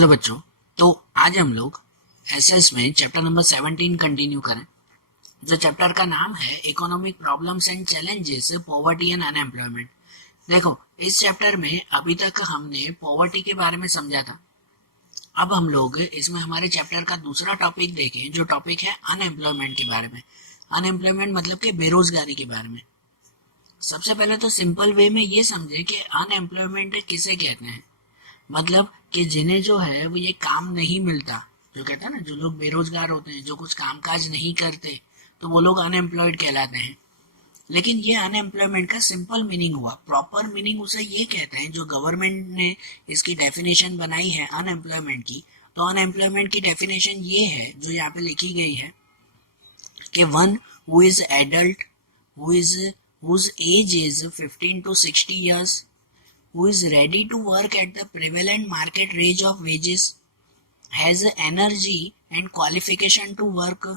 Hello बच्चों। तो आज हम लोग एसएस में चैप्टर नंबर 17 कंटिन्यू करें। जो चैप्टर का नाम है economic problems and challenges, poverty and unemployment. देखो, इस चैप्टर में अभी तक हमने पॉवर्टी के बारे में समझा था। अब हम लोग इसमें हमारे चैप्टर का दूसरा टॉपिक देखें, जो टॉपिक है अनएम्प्लॉयमेंट के बारे में। अनएम्प्लॉयमेंट मतलब कि बेरोजगारी के बारे में। सबसे पहले तो सिंपल वे में ये समझे कि अनएम्प्लॉयमेंट किसे कहते हैं। मतलब कि जिन्हें जो है वो ये काम नहीं मिलता, जो कहते हैं ना, जो लोग बेरोजगार होते हैं, जो कुछ कामकाज नहीं करते, तो वो लोग अनएम्प्लॉयड कहलाते हैं। लेकिन ये अनएम्प्लॉयमेंट का सिंपल मीनिंग हुआ। प्रॉपर मीनिंग उसे ये कहते हैं, जो गवर्नमेंट ने इसकी डेफिनेशन बनाई है अनएम्प्लॉयमेंट की। तो अनएम्प्लॉयमेंट की डेफिनेशन ये है जो यहाँ पे लिखी गई है कि one who is adult, who is whose age is 15 to 60 years, who is ready to work at the prevalent market rate of wages, has energy and qualification to work,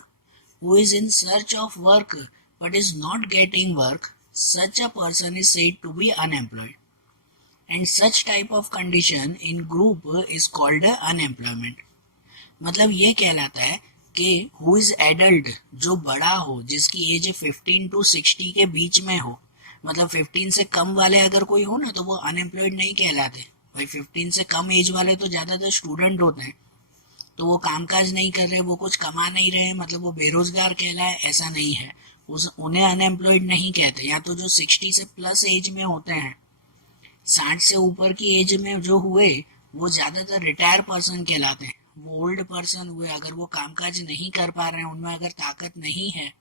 who is in search of work but is not getting work, such a person is said to be unemployed. And such type of condition in group is called unemployment. मतलब ये कहलाता है कि who is adult, जो बड़ा हो, जिसकी as 15 to 60 के बीच में हो। मतलब 15 से कम वाले अगर कोई हो ना, तो वो अनएम्प्लॉयड नहीं कहलाते भाई। 15 से कम एज वाले तो ज्यादातर स्टूडेंट होते हैं, तो वो कामकाज नहीं कर रहे, वो कुछ कमा नहीं रहे, मतलब वो बेरोजगार कहलाए, ऐसा नहीं है। उन्हें अनएम्प्लॉयड नहीं कहते। या तो जो 60 से प्लस एज में होते हैं, 60 से ऊपर की एज में जो हुए, वो ज्यादातर रिटायर पर्सन कहलाते हैं। वो ओल्ड पर्सन हुए, अगर वो कामकाज नहीं कर पा रहे हैं, उनमें अगर ताकत नहीं है,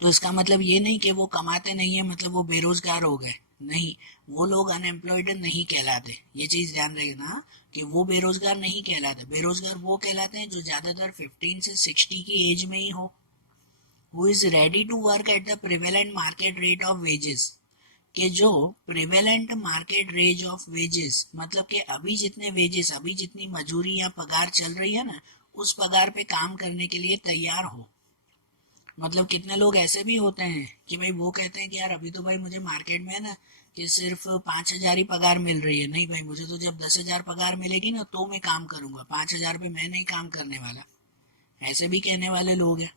तो इसका मतलब ये नहीं कि वो कमाते नहीं है, मतलब वो बेरोजगार हो गए। नहीं, वो लोग अनएम्प्लॉयड नहीं कहलाते। ये चीज ध्यान रखना कि वो बेरोजगार नहीं कहलाते। बेरोजगार वो कहलाते हैं जो ज्यादातर 15 से 60 की एज में ही हो। Who is ready to work at the prevalent market rate of wages, कि जो prevalent market rate of wages, मतलब कि अभी जितने वेजेस, अभी जितनी मजूरी या पगार चल रही है ना, उस पगार पे काम करने के लिए तैयार हो। मतलब कितने लोग ऐसे भी होते हैं कि भाई वो कहते हैं कि यार अभी तो भाई मुझे मार्केट में ना कि सिर्फ 5,000 ही पगार मिल रही है। नहीं भाई, मुझे तो जब 10,000 पगार मिलेगी ना तो मैं काम करूंगा, 5,000 पे मैं नहीं काम करने वाला। ऐसे भी कहने वाले लोग हैं,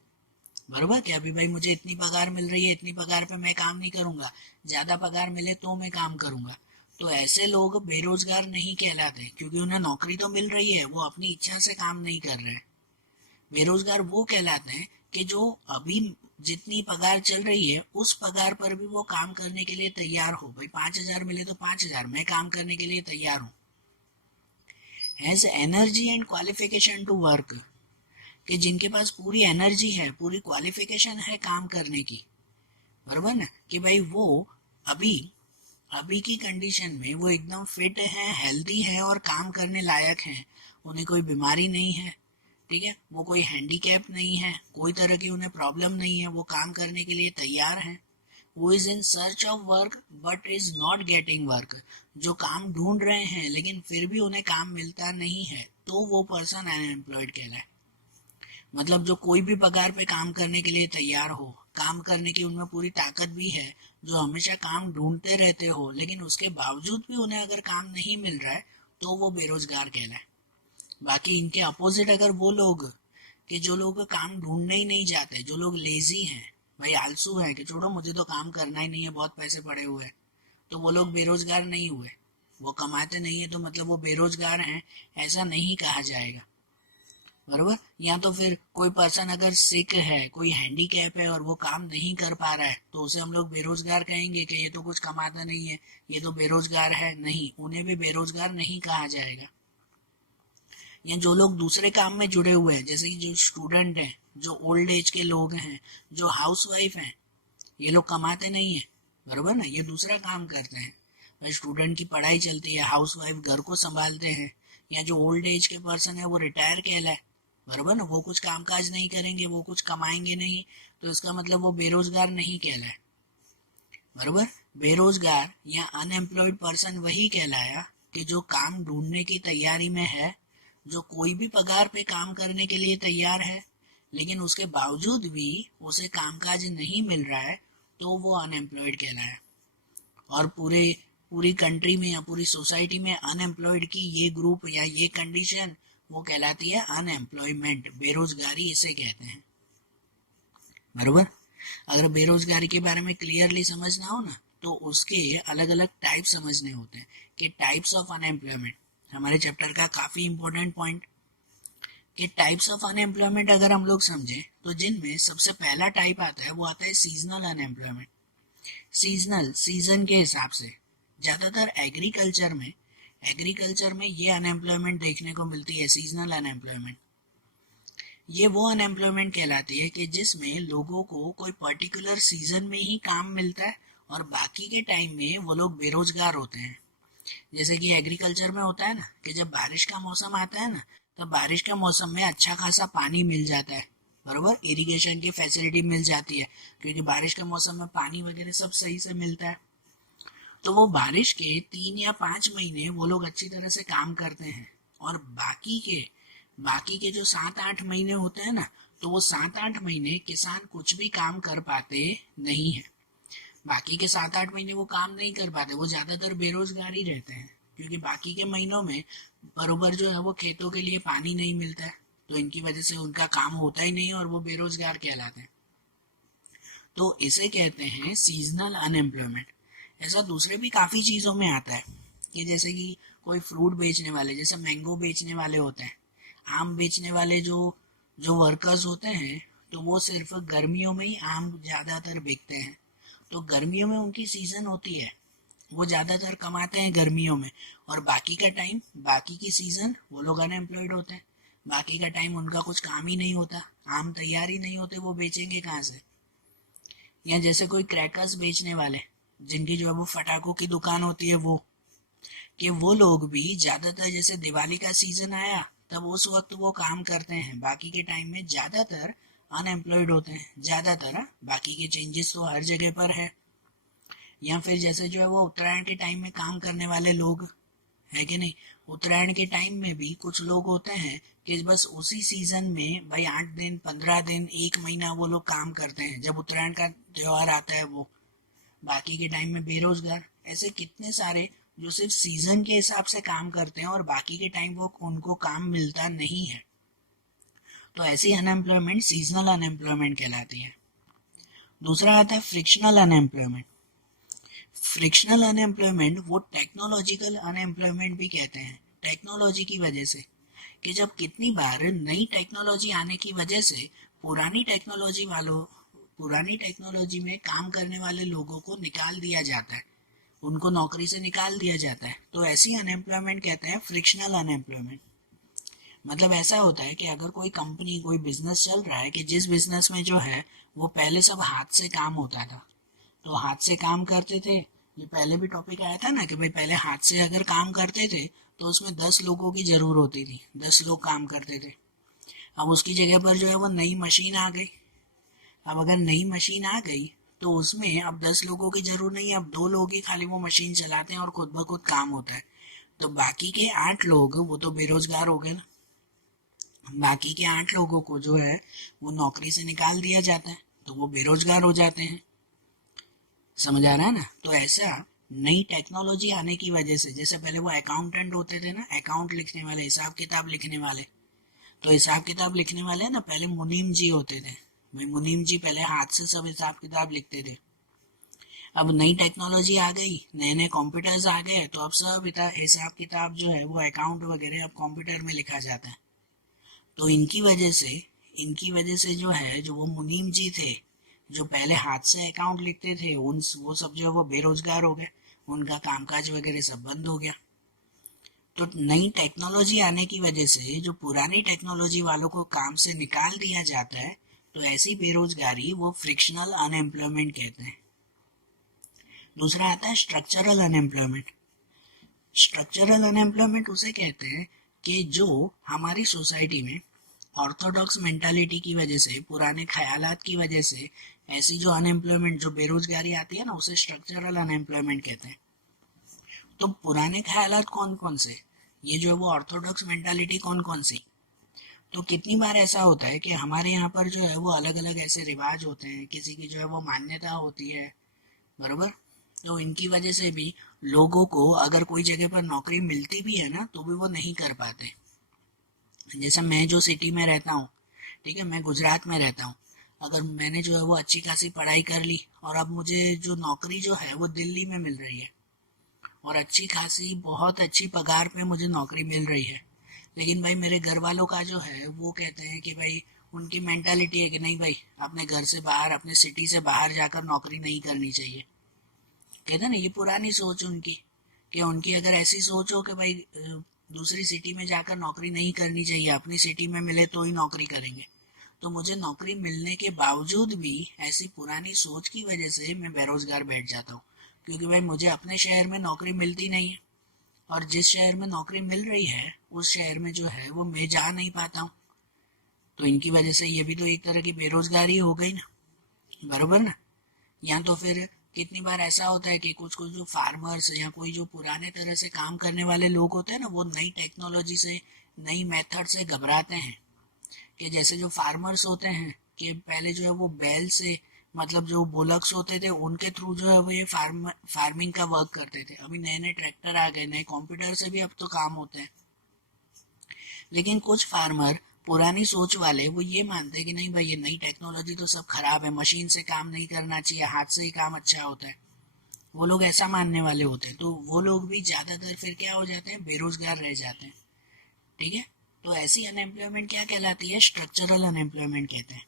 बरोबर। कि अभी भाई मुझे इतनी पगार मिल रही है, इतनी पगार पे मैं काम नहीं करूंगा, ज्यादा पगार मिले तो मैं काम करूंगा। तो ऐसे लोग बेरोजगार नहीं कहलाते, क्योंकि उन्हें नौकरी तो मिल रही है, वो अपनी इच्छा से काम नहीं कर रहे हैं। बेरोजगार वो कहलाते हैं कि जो अभी जितनी पगार चल रही है, उस पगार पर भी वो काम करने के लिए तैयार हो। भाई 5,000 मिले तो 5,000, मैं काम करने के लिए तैयार हूँ। Has energy and qualification to work, कि जिनके पास पूरी एनर्जी है, पूरी क्वालिफिकेशन है काम करने की, बराबर ना। कि भाई वो अभी अभी की कंडीशन में वो एकदम फिट है, हेल्दी है और काम करने लायक है। उन्हें कोई बीमारी नहीं है, ठीक है, वो कोई हैंडीकैप नहीं है, कोई तरह की उन्हें प्रॉब्लम नहीं है, वो काम करने के लिए तैयार है। वो is in search of work but is not getting work, जो काम ढूंढ रहे हैं लेकिन फिर भी उन्हें काम मिलता नहीं है, तो वो पर्सन अनएम्प्लॉयड कहलाए। मतलब जो कोई भी पगार पे काम करने के लिए तैयार हो, काम करने की उनमें पूरी ताकत भी है, जो हमेशा काम ढूंढते रहते हो, लेकिन उसके बावजूद भी उन्हें अगर काम नहीं मिल रहा है, तो वो बेरोजगार कहलाए। बाकी इनके अपोजिट अगर वो लोग, कि जो लोग काम ढूंढने ही नहीं जाते, जो लोग लेजी हैं, भाई आलसू है, कि छोड़ो मुझे तो काम करना ही नहीं है, बहुत पैसे पड़े हुए हैं, तो वो लोग बेरोजगार नहीं हुए। वो कमाते नहीं है तो मतलब वो बेरोजगार हैं, ऐसा नहीं कहा जाएगा, बरोबर। या तो फिर कोई पर्सन अगर सिक है, कोई हैंडीकैप है और वो काम नहीं कर पा रहा है, तो उसे हम लोग बेरोजगार कहेंगे कि ये तो कुछ कमाता नहीं है, ये तो बेरोजगार है। नहीं, उन्हें भी बेरोजगार नहीं कहा जाएगा। या जो लोग दूसरे काम में जुड़े हुए हैं, जैसे कि जो स्टूडेंट हैं, जो ओल्ड एज के लोग हैं, जो हाउसवाइफ हैं, ये लोग कमाते नहीं है, बरोबर ना, ये दूसरा काम करते हैं। भाई स्टूडेंट की पढ़ाई चलती है, हाउसवाइफ घर को संभालते हैं। या जो ओल्ड एज के पर्सन है वो रिटायर कहलाए, बरोबर ना, वो कुछ कामकाज नहीं करेंगे, वो कुछ कमाएंगे नहीं, तो इसका मतलब वो बेरोजगार नहीं कहलाए, बरोबर। बेरोजगार या अनएम्प्लॉयड पर्सन वही कहलाया कि जो काम ढूंढने की तैयारी में है, जो कोई भी पगार पे काम करने के लिए तैयार है, लेकिन उसके बावजूद भी उसे कामकाज नहीं मिल रहा है, तो वो अनएम्प्लॉयड कहलाया। और पूरे पूरी कंट्री में या पूरी सोसाइटी में अनएम्प्लॉयड की ये ग्रुप या ये कंडीशन वो कहलाती है अनएम्प्लॉयमेंट, बेरोजगारी इसे कहते हैं। बरोबर। अगर बेरोजगारी के बारे में क्लियरली समझना हो ना तो उसके अलग अलग टाइप समझने होते हैं कि टाइप्स ऑफ अनएम्प्लॉयमेंट, हमारे चैप्टर का काफी इंपॉर्टेंट पॉइंट कि टाइप्स ऑफ अनएम्प्लॉयमेंट अगर हम लोग समझें तो जिनमें सबसे पहला टाइप आता है वो आता है सीजनल अनएम्प्लॉयमेंट। सीजनल, सीजन के हिसाब से, ज्यादातर एग्रीकल्चर में ये अनएम्प्लॉयमेंट देखने को मिलती है, सीजनल अनएम्प्लॉयमेंट। ये वो अनएम्प्लॉयमेंट कहलाती है कि जिसमें लोगों को कोई पर्टिकुलर सीजन में ही काम मिलता है और बाकी के टाइम में वो लोग बेरोजगार होते हैं। जैसे कि एग्रीकल्चर में होता है ना कि जब बारिश का मौसम आता है ना तो बारिश के मौसम में अच्छा खासा पानी मिल जाता है, बरोबर, इरिगेशन की फैसिलिटी मिल जाती है क्योंकि बारिश के मौसम में पानी वगैरह सब सही से मिलता है। तो वो बारिश के 3 या 5 महीने वो लोग अच्छी तरह से काम करते हैं और बाकी के जो 7-8 महीने होते हैं ना तो वो 7-8 महीने किसान कुछ भी काम कर पाते नहीं है। बाकी के 7-8 महीने वो काम नहीं कर पाते, वो ज्यादातर बेरोजगार ही रहते हैं क्योंकि बाकी के महीनों में बरोबर जो है वो खेतों के लिए पानी नहीं मिलता है, तो इनकी वजह से उनका काम होता ही नहीं और वो बेरोजगार कहलाते हैं। तो इसे कहते हैं सीजनल अनएम्प्लॉयमेंट। ऐसा दूसरे भी काफी चीजों में आता है कि जैसे कि कोई फ्रूट बेचने वाले, जैसे मैंगो बेचने वाले होते हैं, आम बेचने वाले जो जो वर्कर्स होते हैं तो वो सिर्फ गर्मियों में ही आम ज्यादातर बिकते हैं। तो गर्मियों में उनकी सीजन होती है, वो ज्यादातर कमाते हैं गर्मियों में और बाकी का टाइम, बाकी की सीजन वो लोग अनएम्प्लॉयड होते हैं। बाकी का टाइम उनका कुछ काम ही नहीं होता, आम तैयार ही नहीं होते, वो बेचेंगे कहाँ से। या जैसे कोई क्रैकर्स बेचने वाले जिनकी जो है वो फटाकों की दुकान होती है, वो कि वो लोग भी ज्यादातर जैसे दिवाली का सीजन आया तब उस वक्त वो काम करते हैं, बाकी के टाइम में ज्यादातर अनएम्प्लॉयड होते हैं। ज्यादातर हाँ, बाकी के चेंजेस तो हर जगह पर है। या फिर जैसे जो है वो उत्तरायण के टाइम में काम करने वाले लोग है कि नहीं, उत्तरायण के टाइम में भी कुछ लोग होते हैं कि बस उसी सीजन में भाई 8 दिन 15 दिन 1 महीना वो लोग काम करते हैं, जब उत्तरायण का त्योहार आता है वो, बाकी के टाइम में बेरोजगार। ऐसे कितने सारे जो सिर्फ सीजन के हिसाब से काम करते हैं और बाकी के टाइम वो उनको काम मिलता नहीं है। तो ऐसी अनएम्प्लॉयमेंट सीजनल अनएम्प्लॉयमेंट कहलाती है। दूसरा आता है फ्रिक्शनल अनएम्प्लॉयमेंट। फ्रिक्शनल अनएम्प्लॉयमेंट वो टेक्नोलॉजिकल अनएम्प्लॉयमेंट भी कहते हैं, टेक्नोलॉजी की वजह से, कि जब कितनी बार नई टेक्नोलॉजी आने की वजह से पुरानी टेक्नोलॉजी में काम करने वाले लोगों को निकाल दिया जाता है, उनको नौकरी से निकाल दिया जाता है, तो ऐसी अनएम्प्लॉयमेंट कहते हैं फ्रिक्शनल अनएम्प्लॉयमेंट। मतलब ऐसा होता है कि अगर कोई कंपनी, कोई बिजनेस चल रहा है कि जिस बिजनेस में जो है वो पहले सब हाथ से काम होता था, तो हाथ से काम करते थे, ये पहले भी टॉपिक आया था ना कि भाई पहले हाथ से अगर काम करते थे तो उसमें 10 लोगों की जरूरत होती थी, 10 लोग काम करते थे। अब उसकी जगह पर जो है वो नई मशीन आ गई। अब अगर नई मशीन आ गई तो उसमें अब 10 लोगों की जरूरत नहीं है, अब 2 लोग ही खाली वो मशीन चलाते हैं और खुद ब खुद काम होता है। तो बाकी के 8 लोग वो तो बेरोजगार हो गए ना, बाकी के 8 लोगों को जो है वो नौकरी से निकाल दिया जाता है, तो वो बेरोजगार हो जाते हैं। समझ आ रहा है ना। तो ऐसा नई टेक्नोलॉजी आने की वजह से, जैसे पहले वो अकाउंटेंट होते थे ना, अकाउंट लिखने वाले, हिसाब किताब लिखने वाले, तो हिसाब किताब लिखने वाले ना पहले मुनीम जी होते थे। भाई मुनीम जी पहले हाथ से सब हिसाब किताब लिखते थे। अब नई टेक्नोलॉजी आ गई, नए नए कंप्यूटर्स आ गए, तो अब सब हिसाब किताब जो है वो अकाउंट वगैरह अब कंप्यूटर में लिखा जाता है। तो इनकी वजह से जो है, जो वो मुनीम जी थे जो पहले हाथ से अकाउंट लिखते थे, उन वो सब जो है वो बेरोजगार हो गए, उनका कामकाज वगैरह सब बंद हो गया। तो नई टेक्नोलॉजी आने की वजह से जो पुरानी टेक्नोलॉजी वालों को काम से निकाल दिया जाता है, तो ऐसी बेरोजगारी वो फ्रिक्शनल अनएम्प्लॉयमेंट कहते हैं। दूसरा आता है स्ट्रक्चरल अनएम्प्लॉयमेंट। स्ट्रक्चरल अनएम्प्लॉयमेंट उसे कहते हैं कि जो हमारी सोसाइटी में ऑर्थोडॉक्स मेंटालिटी की वजह से, पुराने ख्यालात की वजह से ऐसी जो अनएम्प्लॉयमेंट, जो बेरोजगारी आती है ना, उसे स्ट्रक्चरल अनएम्प्लॉयमेंट कहते हैं। तो पुराने ख्यालात कौन कौन से, ये जो है वो ऑर्थोडॉक्स मेंटालिटी कौन कौन सी। तो कितनी बार ऐसा होता है कि हमारे यहाँ पर जो है वो अलग अलग ऐसे रिवाज होते हैं, किसी की जो है वो मान्यता होती है, बरोबर, तो इनकी वजह से भी लोगों को अगर कोई जगह पर नौकरी मिलती भी है ना तो भी वो नहीं कर पाते। जैसे मैं जो सिटी में रहता हूँ, ठीक है, मैं गुजरात में रहता हूँ, अगर मैंने जो है वो अच्छी खासी पढ़ाई कर ली और अब मुझे जो नौकरी जो है वो दिल्ली में मिल रही है और अच्छी खासी बहुत अच्छी पगार पे मुझे नौकरी मिल रही है, लेकिन भाई मेरे घर वालों का जो है वो कहते हैं कि भाई उनकी मेंटालिटी है कि नहीं भाई अपने घर से बाहर अपने सिटी से बाहर जाकर नौकरी नहीं करनी चाहिए। कहते हैं ना, ये पुरानी सोच उनकी, कि उनकी अगर ऐसी सोच हो कि भाई दूसरी सिटी में जाकर नौकरी नहीं करनी चाहिए, अपनी सिटी में मिले तो ही नौकरी करेंगे। तो मुझे नौकरी मिलने के बावजूद भी ऐसी पुरानी सोच की वजह से मैं बेरोजगार बैठ जाता हूँ, क्योंकि भाई मुझे अपने शहर में नौकरी मिलती नहीं है और जिस शहर में नौकरी मिल रही है उस शहर में जो है वो मैं जा नहीं पाता हूँ। तो इनकी वजह से ये भी तो एक तरह की बेरोजगारी हो गई ना, बरोबर ना। या तो फिर कितनी बार ऐसा होता है कि कुछ कुछ जो फार्मर्स या कोई जो पुराने तरह से काम करने वाले लोग होते हैं ना, वो नई टेक्नोलॉजी से नई मेथड से घबराते हैं। कि जैसे जो फार्मर्स होते हैं कि पहले जो है वो बैल से, मतलब जो बुलक्स होते थे उनके थ्रू जो है वो ये फार्मिंग का वर्क करते थे। अभी नए नए ट्रैक्टर आ गए, नए कंप्यूटर से भी अब तो काम होते हैं। लेकिन कुछ फार्मर पुरानी सोच वाले वो ये मानते हैं कि नहीं भाई ये नई टेक्नोलॉजी तो सब खराब है, मशीन से काम नहीं करना चाहिए, हाथ से ही काम अच्छा होता है। वो लोग ऐसा मानने वाले होते हैं, तो वो लोग भी ज्यादातर फिर क्या हो जाते हैं, बेरोजगार रह जाते हैं। ठीक है, तो ऐसी अनएम्प्लॉयमेंट क्या कहलाती है, स्ट्रक्चरल अनएम्प्लॉयमेंट कहते हैं।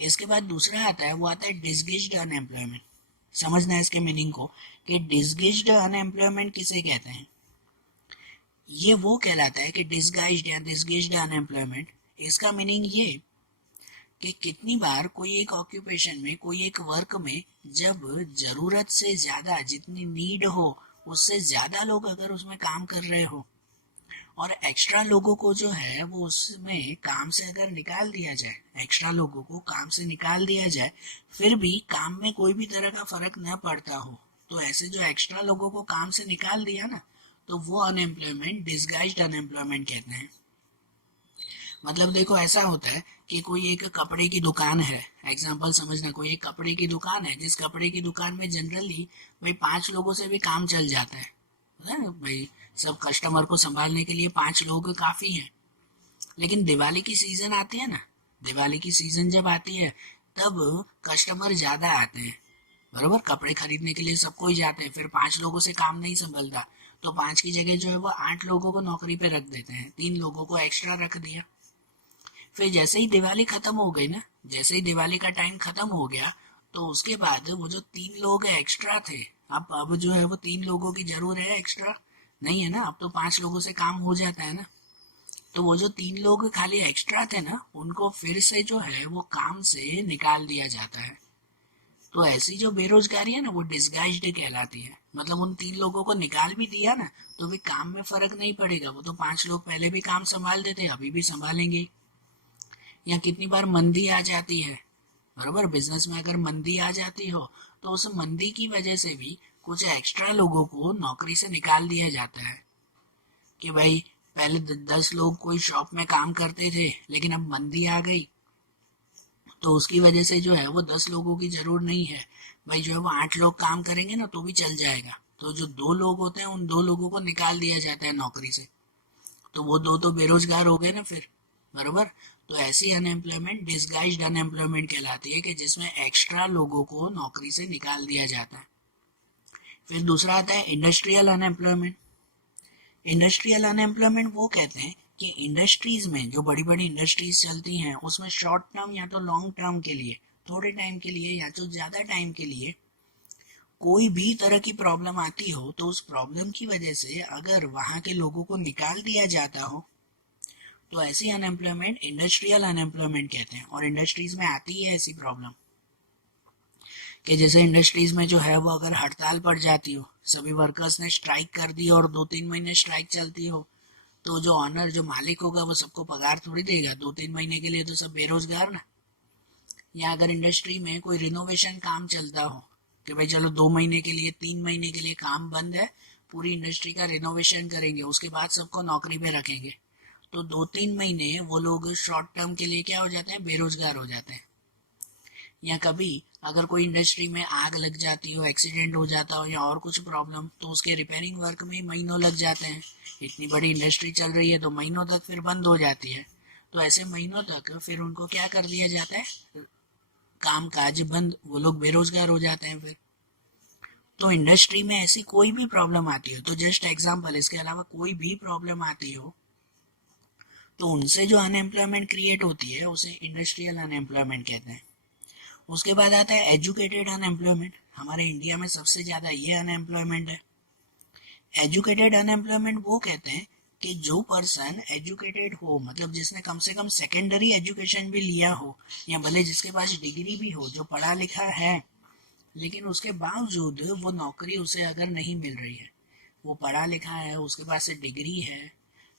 इसके बाद दूसरा आता है, वो आता है डिसगेज्ड अनएम्प्लॉयमेंट। समझना है इसके मीनिंग को कि डिसगेज्ड अनएम्प्लॉयमेंट किसे कहते हैं। ये वो कहलाता है कि डिसगाइज्ड या डिसगेज्ड अनएम्प्लॉयमेंट, इसका मीनिंग ये कि कितनी बार कोई एक ऑक्यूपेशन में, कोई एक वर्क में जब जरूरत से ज्यादा, जितनी नीड हो उससे ज्यादा लोग अगर उसमें काम कर रहे हो और एक्स्ट्रा लोगों को जो है वो उसमें काम से अगर निकाल दिया जाए, एक्स्ट्रा लोगों को काम से निकाल दिया जाए, फिर भी काम में कोई भी तरह का फर्क न पड़ता हो, तो ऐसे जो एक्स्ट्रा लोगों को काम से निकाल दिया ना, तो वो अनएम्प्लॉयमेंट डिसगाइज्ड अनएम्प्लॉयमेंट कहते हैं। मतलब देखो ऐसा होता है कि कोई एक कपड़े की दुकान है, एग्जाम्पल समझना, कोई एक कपड़े की दुकान है, जिस कपड़े की दुकान में जनरली भाई 5 लोगों से भी काम चल जाता है ना भाई, सब कस्टमर को संभालने के लिए 5 लोग काफी हैं। लेकिन दिवाली की सीजन आती है ना, दिवाली की सीजन जब आती है तब कस्टमर ज्यादा आते हैं, बरोबर, कपड़े खरीदने के लिए सब कोई जाते हैं, फिर 5 लोगों से काम नहीं संभलता, तो 5 की जगह जो है वो 8 लोगों को नौकरी पे रख देते हैं, 3 लोगों को एक्स्ट्रा रख दिया। फिर जैसे ही दिवाली खत्म हो गई ना, जैसे ही दिवाली का टाइम खत्म हो गया, तो उसके बाद वो जो 3 लोग एक्स्ट्रा थे, अब जो है वो 3 लोगों की जरूरत है एक्स्ट्रा नहीं है ना, अब तो 5 लोगों से काम हो जाता है ना। तो वो जो 3 लोग खाली एक्स्ट्रा थे ना, उनको फिर से जो है वो काम से निकाल दिया जाता है। तो ऐसी जो बेरोजगारी है ना वो डिसगाइज्ड कहलाती है। मतलब उन 3 लोगों को निकाल भी दिया ना तो भी काम में फर्क नहीं पड़ेगा, वो तो 5 लोग पहले भी काम संभाल देते, अभी भी संभालेंगे। या कितनी बार मंदी आ जाती है, बरोबर, बिजनेस में अगर मंदी आ जाती हो तो उस मंदी की वजह से भी कुछ एक्स्ट्रा लोगों को नौकरी से निकाल दिया जाता है। कि भाई पहले 10 लोग कोई शॉप में काम करते थे, लेकिन अब मंदी आ गई तो उसकी वजह से जो है वो 10 लोगों की जरूरत नहीं है, भाई जो है वो 8 लोग काम करेंगे ना तो भी चल जाएगा, तो जो 2 लोग होते हैं उन 2 लोगों को निकाल दिया जाता है नौकरी से, तो वो दो तो बेरोजगार हो गए ना फिर, बरोबर। तो ऐसी अनएम्प्लॉयमेंट डिसगाइज्ड अनएम्प्लॉयमेंट कहलाती है कि जिसमें एक्स्ट्रा लोगों को नौकरी से निकाल दिया जाता है। फिर दूसरा आता है इंडस्ट्रियल अनएम्प्लॉयमेंट। इंडस्ट्रियल अनएम्प्लॉयमेंट वो कहते हैं कि इंडस्ट्रीज में, जो बड़ी बड़ी इंडस्ट्रीज चलती हैं उसमें शॉर्ट टर्म या तो लॉन्ग टर्म के लिए, थोड़े टाइम के लिए या तो ज्यादा टाइम के लिए कोई भी तरह की प्रॉब्लम आती हो, तो उस प्रॉब्लम की वजह से अगर वहां के लोगों को निकाल दिया जाता हो, तो ऐसी अनएम्प्लॉयमेंट इंडस्ट्रियल अनएम्प्लॉयमेंट कहते हैं। और इंडस्ट्रीज में आती है ऐसी प्रॉब्लम कि जैसे इंडस्ट्रीज में जो है वो अगर हड़ताल पड़ जाती हो, सभी वर्कर्स ने स्ट्राइक कर दी और 2-3 महीने स्ट्राइक चलती हो, तो जो ऑनर, जो मालिक होगा वो सबको पगार थोड़ी देगा 2-3 महीने के लिए, तो सब बेरोजगार ना। या अगर इंडस्ट्री में कोई रिनोवेशन काम चलता हो कि भाई चलो 2 महीने के लिए, 3 महीने के लिए काम बंद है, पूरी इंडस्ट्री का रिनोवेशन करेंगे, उसके बाद सबको नौकरी पे रखेंगे, तो 2-3 महीने वो लोग शॉर्ट टर्म के लिए क्या हो जाते हैं, बेरोजगार हो जाते हैं। या कभी अगर कोई इंडस्ट्री में आग लग जाती हो, एक्सीडेंट हो जाता हो या और कुछ प्रॉब्लम, तो उसके रिपेयरिंग वर्क में महीनों लग जाते हैं। इतनी बड़ी इंडस्ट्री चल रही है तो महीनों तक फिर बंद हो जाती है। तो ऐसे महीनों तक फिर उनको क्या कर दिया जाता है, काम काज बंद, वो लोग बेरोजगार हो जाते हैं फिर। तो इंडस्ट्री में ऐसी कोई भी प्रॉब्लम आती हो, तो जस्ट एग्जांपल, इसके अलावा कोई भी प्रॉब्लम आती हो तो उनसे जो अनएम्प्लॉयमेंट क्रिएट होती है उसे इंडस्ट्रियल अनएम्प्लॉयमेंट कहते हैं। उसके बाद आता है एजुकेटेड अनएम्प्लॉयमेंट। हमारे इंडिया में सबसे ज्यादा ये अनएम्प्लॉयमेंट है। एजुकेटेड अनएम्प्लॉयमेंट वो कहते हैं कि जो पर्सन एजुकेटेड हो, मतलब जिसने कम से कम सेकेंडरी एजुकेशन भी लिया हो, या भले जिसके पास डिग्री भी हो, जो पढ़ा लिखा है, लेकिन उसके बावजूद वो नौकरी उसे अगर नहीं मिल रही है, वो पढ़ा लिखा है, उसके पास से डिग्री है,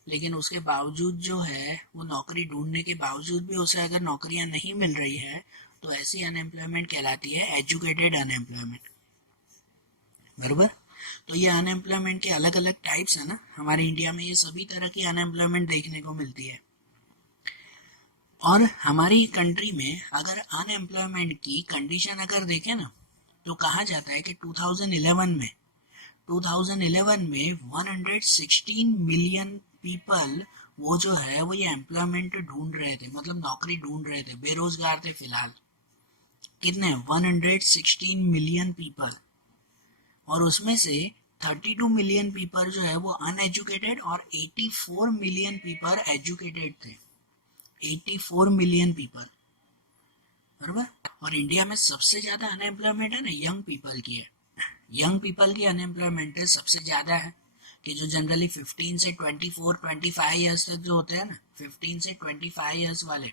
लेकिन उसके बावजूद जो है वो नौकरी ढूंढने के बावजूद भी उसे अगर नौकरियां नहीं मिल रही है, तो ऐसी अनएम्प्लॉयमेंट कहलाती है एजुकेटेड अनएम्प्लॉयमेंट। बरोबर। तो ये अनएम्प्लॉयमेंट के अलग अलग टाइप्स है ना, हमारे इंडिया में ये सभी तरह की अनएम्प्लॉयमेंट देखने को मिलती है। और हमारी कंट्री में अगर अनएम्प्लॉयमेंट की कंडीशन अगर देखें ना, तो कहा जाता है कि 2011 में 116 मिलियन पीपल वो जो है वो ये एम्प्लॉयमेंट ढूंढ रहे थे, मतलब नौकरी ढूंढ रहे थे, बेरोजगार थे फिलहाल। कितने? 116 मिलियन पीपल। और उसमें से 32 मिलियन पीपल जो है वो अनएजुकेटेड और 84 मिलियन पीपल एजुकेटेड थे। 84 मिलियन पीपल, बराबर। और इंडिया में सबसे ज्यादा अनएम्प्लॉयमेंट है ना यंग पीपल की है। यंग पीपल की अनएम्प्लॉयमेंट सबसे ज्यादा है, कि जो जनरली 15 से 24-25 ईयर्स तक जो होते हैं ना, 15 से 25 ईयर्स वाले,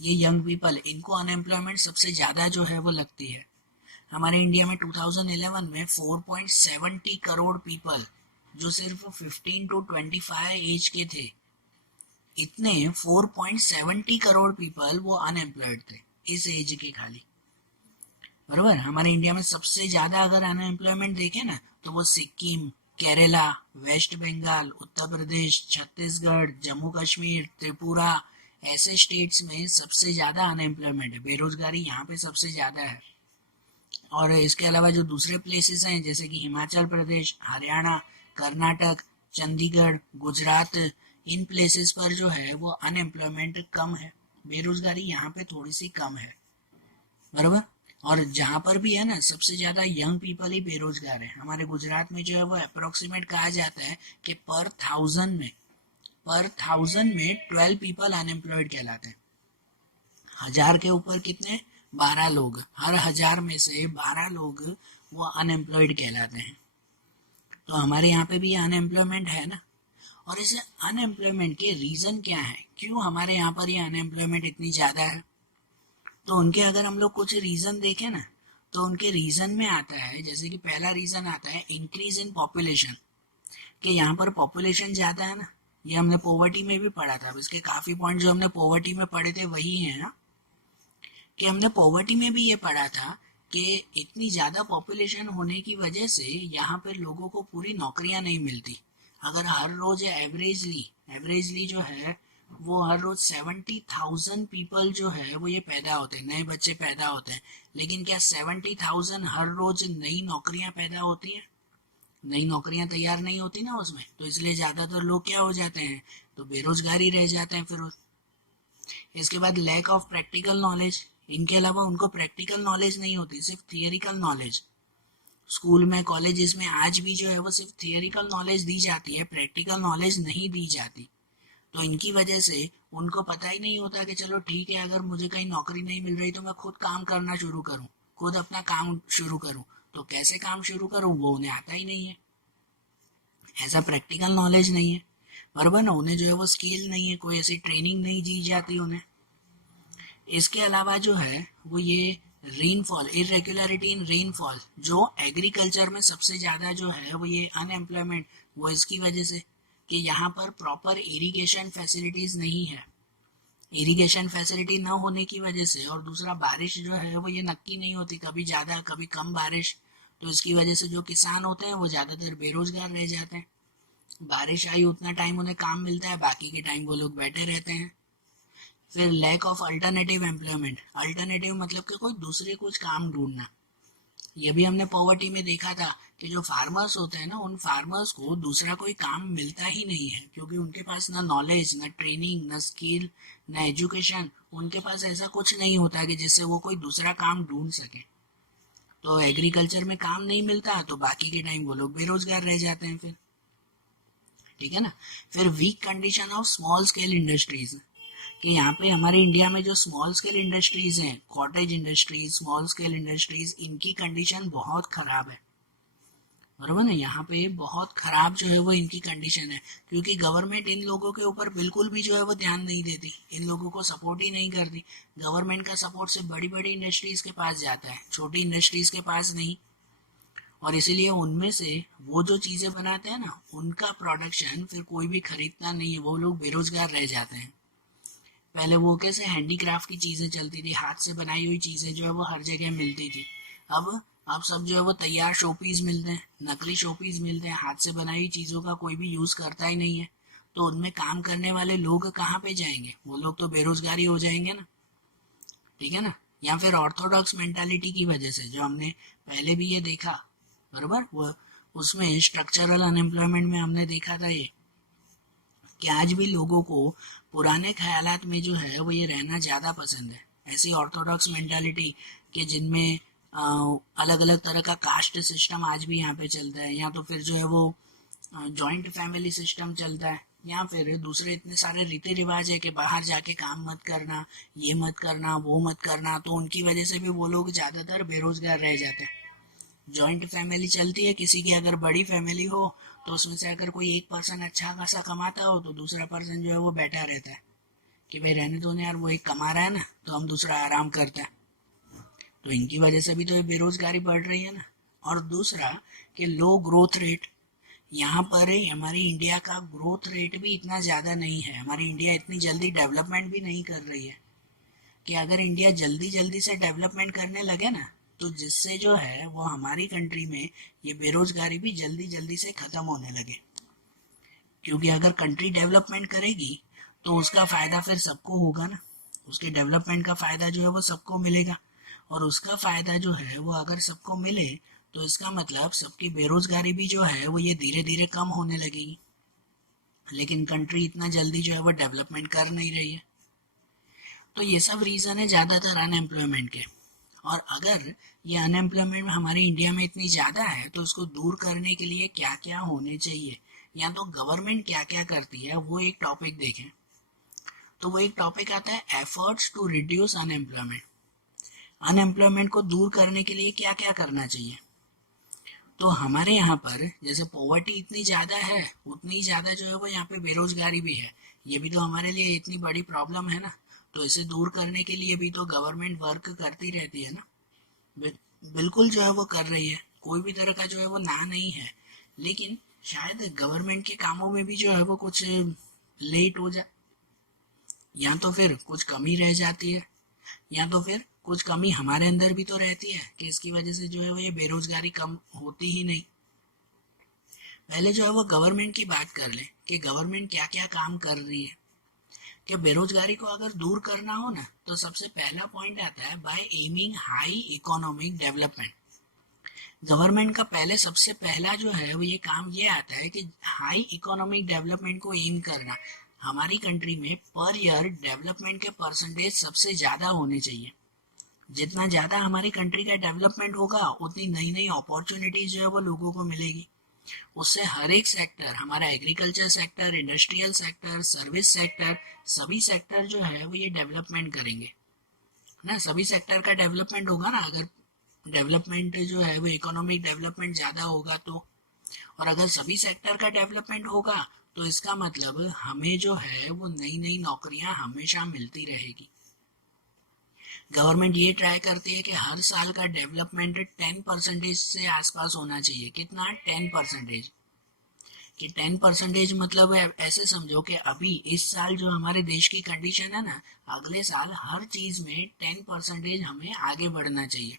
ये यंग पीपल, इनको अनएम्प्लॉयमेंट सबसे ज्यादा जो है वो लगती है। हमारे इंडिया में 2011 में 4.70 करोड़ पीपल जो सिर्फ 15 टू 25 एज के थे, इतने 4.70 करोड़ पीपल वो अनएम्प्लॉयड थे इस एज के खाली। बरोबर। हमारे इंडिया में सबसे ज्यादा अगर अनएम्प्लॉयमेंट देखें ना, तो वो सिक्किम, केरला, वेस्ट बंगाल, उत्तर प्रदेश, छत्तीसगढ़, जम्मू कश्मीर, त्रिपुरा, ऐसे स्टेट्स में सबसे ज्यादा अनएम्प्लॉयमेंट है, बेरोजगारी यहाँ पे सबसे ज्यादा है। और इसके अलावा जो दूसरे प्लेसेस हैं जैसे कि हिमाचल प्रदेश, हरियाणा, कर्नाटक, चंडीगढ़, गुजरात, इन प्लेसेस पर जो है वो अनएम्प्लॉयमेंट कम है, बेरोजगारी यहाँ पे थोड़ी सी कम है। बराबर। और जहाँ पर भी है ना, सबसे ज्यादा यंग पीपल ही बेरोजगार है। हमारे गुजरात में जो है वो अप्रोक्सीमेट कहा जाता है कि पर थाउजेंड में 12 पीपल अनएम्प्लॉयड कहलाते हैं। 1000 के ऊपर कितने? 12 लोग, हर 1000 में से 12 लोग वो अनएम्प्लॉयड कहलाते हैं। तो हमारे यहाँ पे भी अनएम्प्लॉयमेंट है ना। और इस अनएम्प्लॉयमेंट के रीजन क्या है, क्यों हमारे यहाँ पर ये अनएम्प्लॉयमेंट इतनी ज्यादा है? तो उनके अगर हम लोग कुछ रीजन देखें ना, तो उनके रीजन में आता है, जैसे कि पहला रीजन आता है इंक्रीज इन पॉपुलेशन, कि यहाँ पर पॉपुलेशन ज्यादा है ना। ये हमने पॉवर्टी में भी पढ़ा था, इसके काफी पॉइंट जो हमने पॉवर्टी में पढ़े थे वही है ना, कि हमने पॉवर्टी में भी ये पढ़ा था कि इतनी ज्यादा पॉपुलेशन होने की वजह से यहाँ पे लोगों को पूरी नौकरियां नहीं मिलती। अगर हर रोज एवरेजली जो है वो हर रोज 70,000 पीपल जो है वो ये पैदा होते हैं, नए बच्चे पैदा होते हैं, लेकिन क्या 70,000 हर रोज नई नौकरियां पैदा होती हैं? नई नौकरियां तैयार नहीं होती ना उसमें, तो इसलिए ज्यादातर लोग क्या हो जाते हैं, तो बेरोजगारी रह जाते हैं फिर। इसके बाद लैक ऑफ प्रैक्टिकल नॉलेज, इनके अलावा उनको प्रैक्टिकल नॉलेज नहीं होती, सिर्फ थियरिकल नॉलेज। स्कूल में, कॉलेजेस में आज भी जो है वो सिर्फ थियरिकल नॉलेज दी जाती है, प्रैक्टिकल नॉलेज नहीं दी जाती। तो इनकी वजह से उनको पता ही नहीं होता कि चलो ठीक है, अगर मुझे कहीं नौकरी नहीं मिल रही तो मैं खुद काम करना शुरू करूं, खुद अपना काम शुरू करूं। तो कैसे काम शुरू करूं वो उन्हें आता ही नहीं है, ऐसा प्रैक्टिकल नॉलेज नहीं है। बराबर ना, उन्हें जो है वो स्किल नहीं है, कोई ऐसी ट्रेनिंग नहीं दी जाती उन्हें। इसके अलावा जो है वो ये रेनफॉल, इरेगुलरिटी इन रेनफॉल, जो एग्रीकल्चर में सबसे ज्यादा जो है वो ये अनएम्प्लॉयमेंट, वो इसकी वजह से कि यहाँ पर प्रॉपर इरिगेशन फैसिलिटीज नहीं है। इरिगेशन फैसिलिटी न होने की वजह से, और दूसरा बारिश जो है वो ये नक्की नहीं होती, कभी ज्यादा कभी कम बारिश। तो इसकी वजह से जो किसान होते हैं वो ज्यादातर बेरोजगार रह जाते हैं। बारिश आई उतना टाइम उन्हें काम मिलता है, बाकी के टाइम वो लोग बैठे रहते हैं। फिर lack of alternative employment, alternative मतलब कि कोई दूसरे कुछ काम ढूंढना। ये भी हमने पॉवर्टी में देखा था कि जो फार्मर्स होते हैं ना, उन फार्मर्स को दूसरा कोई काम मिलता ही नहीं है, क्योंकि उनके पास ना नॉलेज, ना ट्रेनिंग, ना स्किल, ना एजुकेशन, उनके पास ऐसा कुछ नहीं होता कि जिससे वो कोई दूसरा काम ढूंढ सके। तो एग्रीकल्चर में काम नहीं मिलता तो बाकी के टाइम वो लोग बेरोजगार रह जाते हैं फिर, ठीक है ना। फिर weak condition of small scale industries, कि यहाँ पे हमारे इंडिया में जो स्मॉल स्केल इंडस्ट्रीज हैं, cottage industries, small scale industries, इनकी कंडीशन बहुत खराब है, बराबर ना। यहाँ पे बहुत खराब जो है वो इनकी कंडीशन है, क्योंकि गवर्नमेंट इन लोगों के ऊपर बिल्कुल भी जो है वो ध्यान नहीं देती, इन लोगों को सपोर्ट ही नहीं करती। गवर्नमेंट का सपोर्ट सिर्फ बड़ी बड़ी इंडस्ट्रीज के पास जाता है, छोटी इंडस्ट्रीज के पास नहीं। और इसीलिए उनमें से वो जो चीजें बनाते हैं ना, उनका प्रोडक्शन फिर कोई भी खरीदता नहीं है, वो लोग बेरोजगार रह जाते हैं। पहले वो कैसे हैंडीक्राफ्ट की चीजें चलती थी, हाथ से बनाई हुई चीजें जो है वो हर जगह मिलती थी। अब सब जो है वो तैयार शोपीस मिलते हैं, नकली शोपीस मिलते हैं, हाथ से बनाई हुई चीजों का कोई भी यूज करता ही नहीं है। तो उनमें काम करने वाले लोग कहाँ पे जाएंगे, वो लोग तो बेरोजगारी हो जाएंगे ना, ठीक है ना। या फिर ऑर्थोडॉक्स मेंटालिटी की वजह से, जो हमने पहले भी ये देखा, बराबर, वो उसमें स्ट्रक्चरल अनएम्प्लॉयमेंट में हमने देखा था ये, कि आज भी लोगों को पुराने ख्यालात में जो है वो ये रहना ज़्यादा पसंद है। ऐसी ऑर्थोडॉक्स मेंटालिटी के जिनमें अलग अलग तरह का कास्ट सिस्टम आज भी यहाँ पे चलता है, या तो फिर जो है वो जॉइंट फैमिली सिस्टम चलता है, या फिर दूसरे इतने सारे रीति रिवाज है कि बाहर जाके काम मत करना, ये मत करना, वो मत करना। तो उनकी वजह से भी वो लोग ज़्यादातर बेरोजगार रह जाते हैं। जॉइंट फैमिली चलती है, किसी की अगर बड़ी फैमिली हो तो उसमें से अगर कोई एक पर्सन अच्छा खासा कमाता हो तो दूसरा पर्सन जो है वो बैठा रहता है कि भाई रहने दो ना यार, वो एक कमा रहा है ना तो हम दूसरा आराम करता है। तो इनकी वजह से भी तो बेरोजगारी बढ़ रही है ना। और दूसरा कि लो ग्रोथ रेट, यहाँ पर हमारी इंडिया का ग्रोथ रेट भी इतना ज़्यादा नहीं है, हमारी इंडिया इतनी जल्दी डेवलपमेंट भी नहीं कर रही है, कि अगर इंडिया जल्दी जल्दी से डेवलपमेंट करने लगे ना, तो जिससे जो है वो हमारी कंट्री में ये बेरोजगारी भी जल्दी जल्दी से ख़त्म होने लगे। क्योंकि अगर कंट्री डेवलपमेंट करेगी तो उसका फ़ायदा फिर सबको होगा ना, उसके डेवलपमेंट का फ़ायदा जो है वो सबको मिलेगा। और उसका फ़ायदा जो है वो अगर सबको मिले तो इसका मतलब सबकी बेरोजगारी भी जो है वो ये धीरे धीरे कम होने लगेगी। लेकिन कंट्री इतना जल्दी जो है वो डेवलपमेंट कर नहीं रही है। तो ये सब रीज़न है ज़्यादातर अनएम्प्लॉयमेंट के। और अगर ये अनएम्प्लॉयमेंट हमारे इंडिया में इतनी ज़्यादा है तो इसको दूर करने के लिए क्या क्या होने चाहिए, या तो गवर्नमेंट क्या क्या करती है, वो एक टॉपिक देखें। तो वो एक टॉपिक आता है efforts to reduce unemployment. Unemployment को दूर करने के लिए क्या क्या करना चाहिए। तो हमारे यहाँ पर जैसे पॉवर्टी इतनी ज़्यादा है, उतनी ज़्यादा जो है वो यहाँ पे बेरोजगारी भी है। ये भी तो हमारे लिए इतनी बड़ी प्रॉब्लम है ना। तो इसे दूर करने के लिए भी तो गवर्नमेंट वर्क करती रहती है ना। बिल्कुल जो है वो कर रही है, कोई भी तरह का जो है वो ना नहीं है। लेकिन शायद गवर्नमेंट के कामों में भी जो है वो कुछ लेट हो जा, या तो फिर कुछ कमी रह जाती है, या तो फिर कुछ कमी हमारे अंदर भी तो रहती है कि इसकी वजह से जो है वो ये बेरोजगारी कम होती ही नहीं। पहले जो है वो गवर्नमेंट की बात कर ले कि गवर्नमेंट क्या क्या काम कर रही है। कि बेरोजगारी को अगर दूर करना हो ना, तो सबसे पहला पॉइंट आता है by aiming high economic development. Government का पहले सबसे पहला जो है वो ये काम ये आता है कि हाई इकोनॉमिक डेवलपमेंट को एम करना। हमारी कंट्री में पर ईयर डेवलपमेंट के परसेंटेज सबसे ज़्यादा होने चाहिए। जितना ज़्यादा हमारी कंट्री का डेवलपमेंट होगा उतनी नई नई अपॉर्चुनिटीज जो है वो लोगों को मिलेगी। उससे हर एक सेक्टर, हमारा agriculture sector, industrial sector, service sector, सभी सेक्टर जो है वो ये डेवलपमेंट करेंगे ना। सभी सेक्टर का डेवलपमेंट होगा ना, अगर डेवलपमेंट जो है वो इकोनॉमिक डेवलपमेंट ज़्यादा होगा तो। और अगर सभी सेक्टर का डेवलपमेंट होगा तो इसका मतलब हमें जो है वो नई नई नौकरियां हमेशा मिलती रहेगी। गवर्नमेंट ये ट्राई करती है कि हर साल का डेवलपमेंट 10% से आसपास होना चाहिए। कितना? 10%। कि 10% मतलब ऐसे समझो कि अभी इस साल जो हमारे देश की कंडीशन है ना, अगले साल हर चीज़ में 10% हमें आगे बढ़ना चाहिए,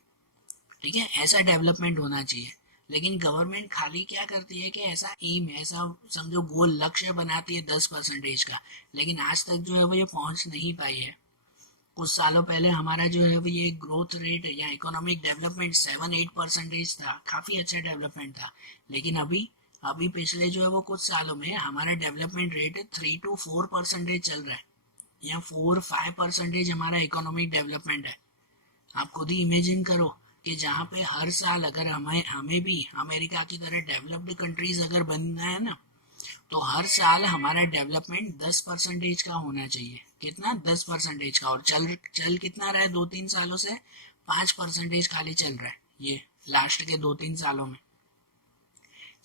ठीक है। ऐसा डेवलपमेंट होना चाहिए। लेकिन गवर्नमेंट खाली क्या करती है कि ऐसा एम, ऐसा समझो गोल लक्ष्य बनाती है 10% का, लेकिन आज तक जो है वो ये पहुंच नहीं पाई है। कुछ सालों पहले हमारा जो है वो ये ग्रोथ रेट या इकोनॉमिक डेवलपमेंट 7-8% था, काफी अच्छा डेवलपमेंट था। लेकिन अभी अभी पिछले जो है वो कुछ सालों में हमारा डेवलपमेंट रेट 3-4% चल रहा है, या 4-5% हमारा इकोनॉमिक डेवलपमेंट है। आप खुद ही इमेजिन करो कि जहाँ पे हर साल अगर हमें हमें भी अमेरिका की तरह डेवलप्ड कंट्रीज अगर बनना है ना, तो हर साल हमारा डेवलपमेंट 10% का होना चाहिए। कितना? 10% का। और चल चल कितना रहा है 2-3 सालों से? 5% खाली चल रहा है, ये लास्ट के 2-3 सालों में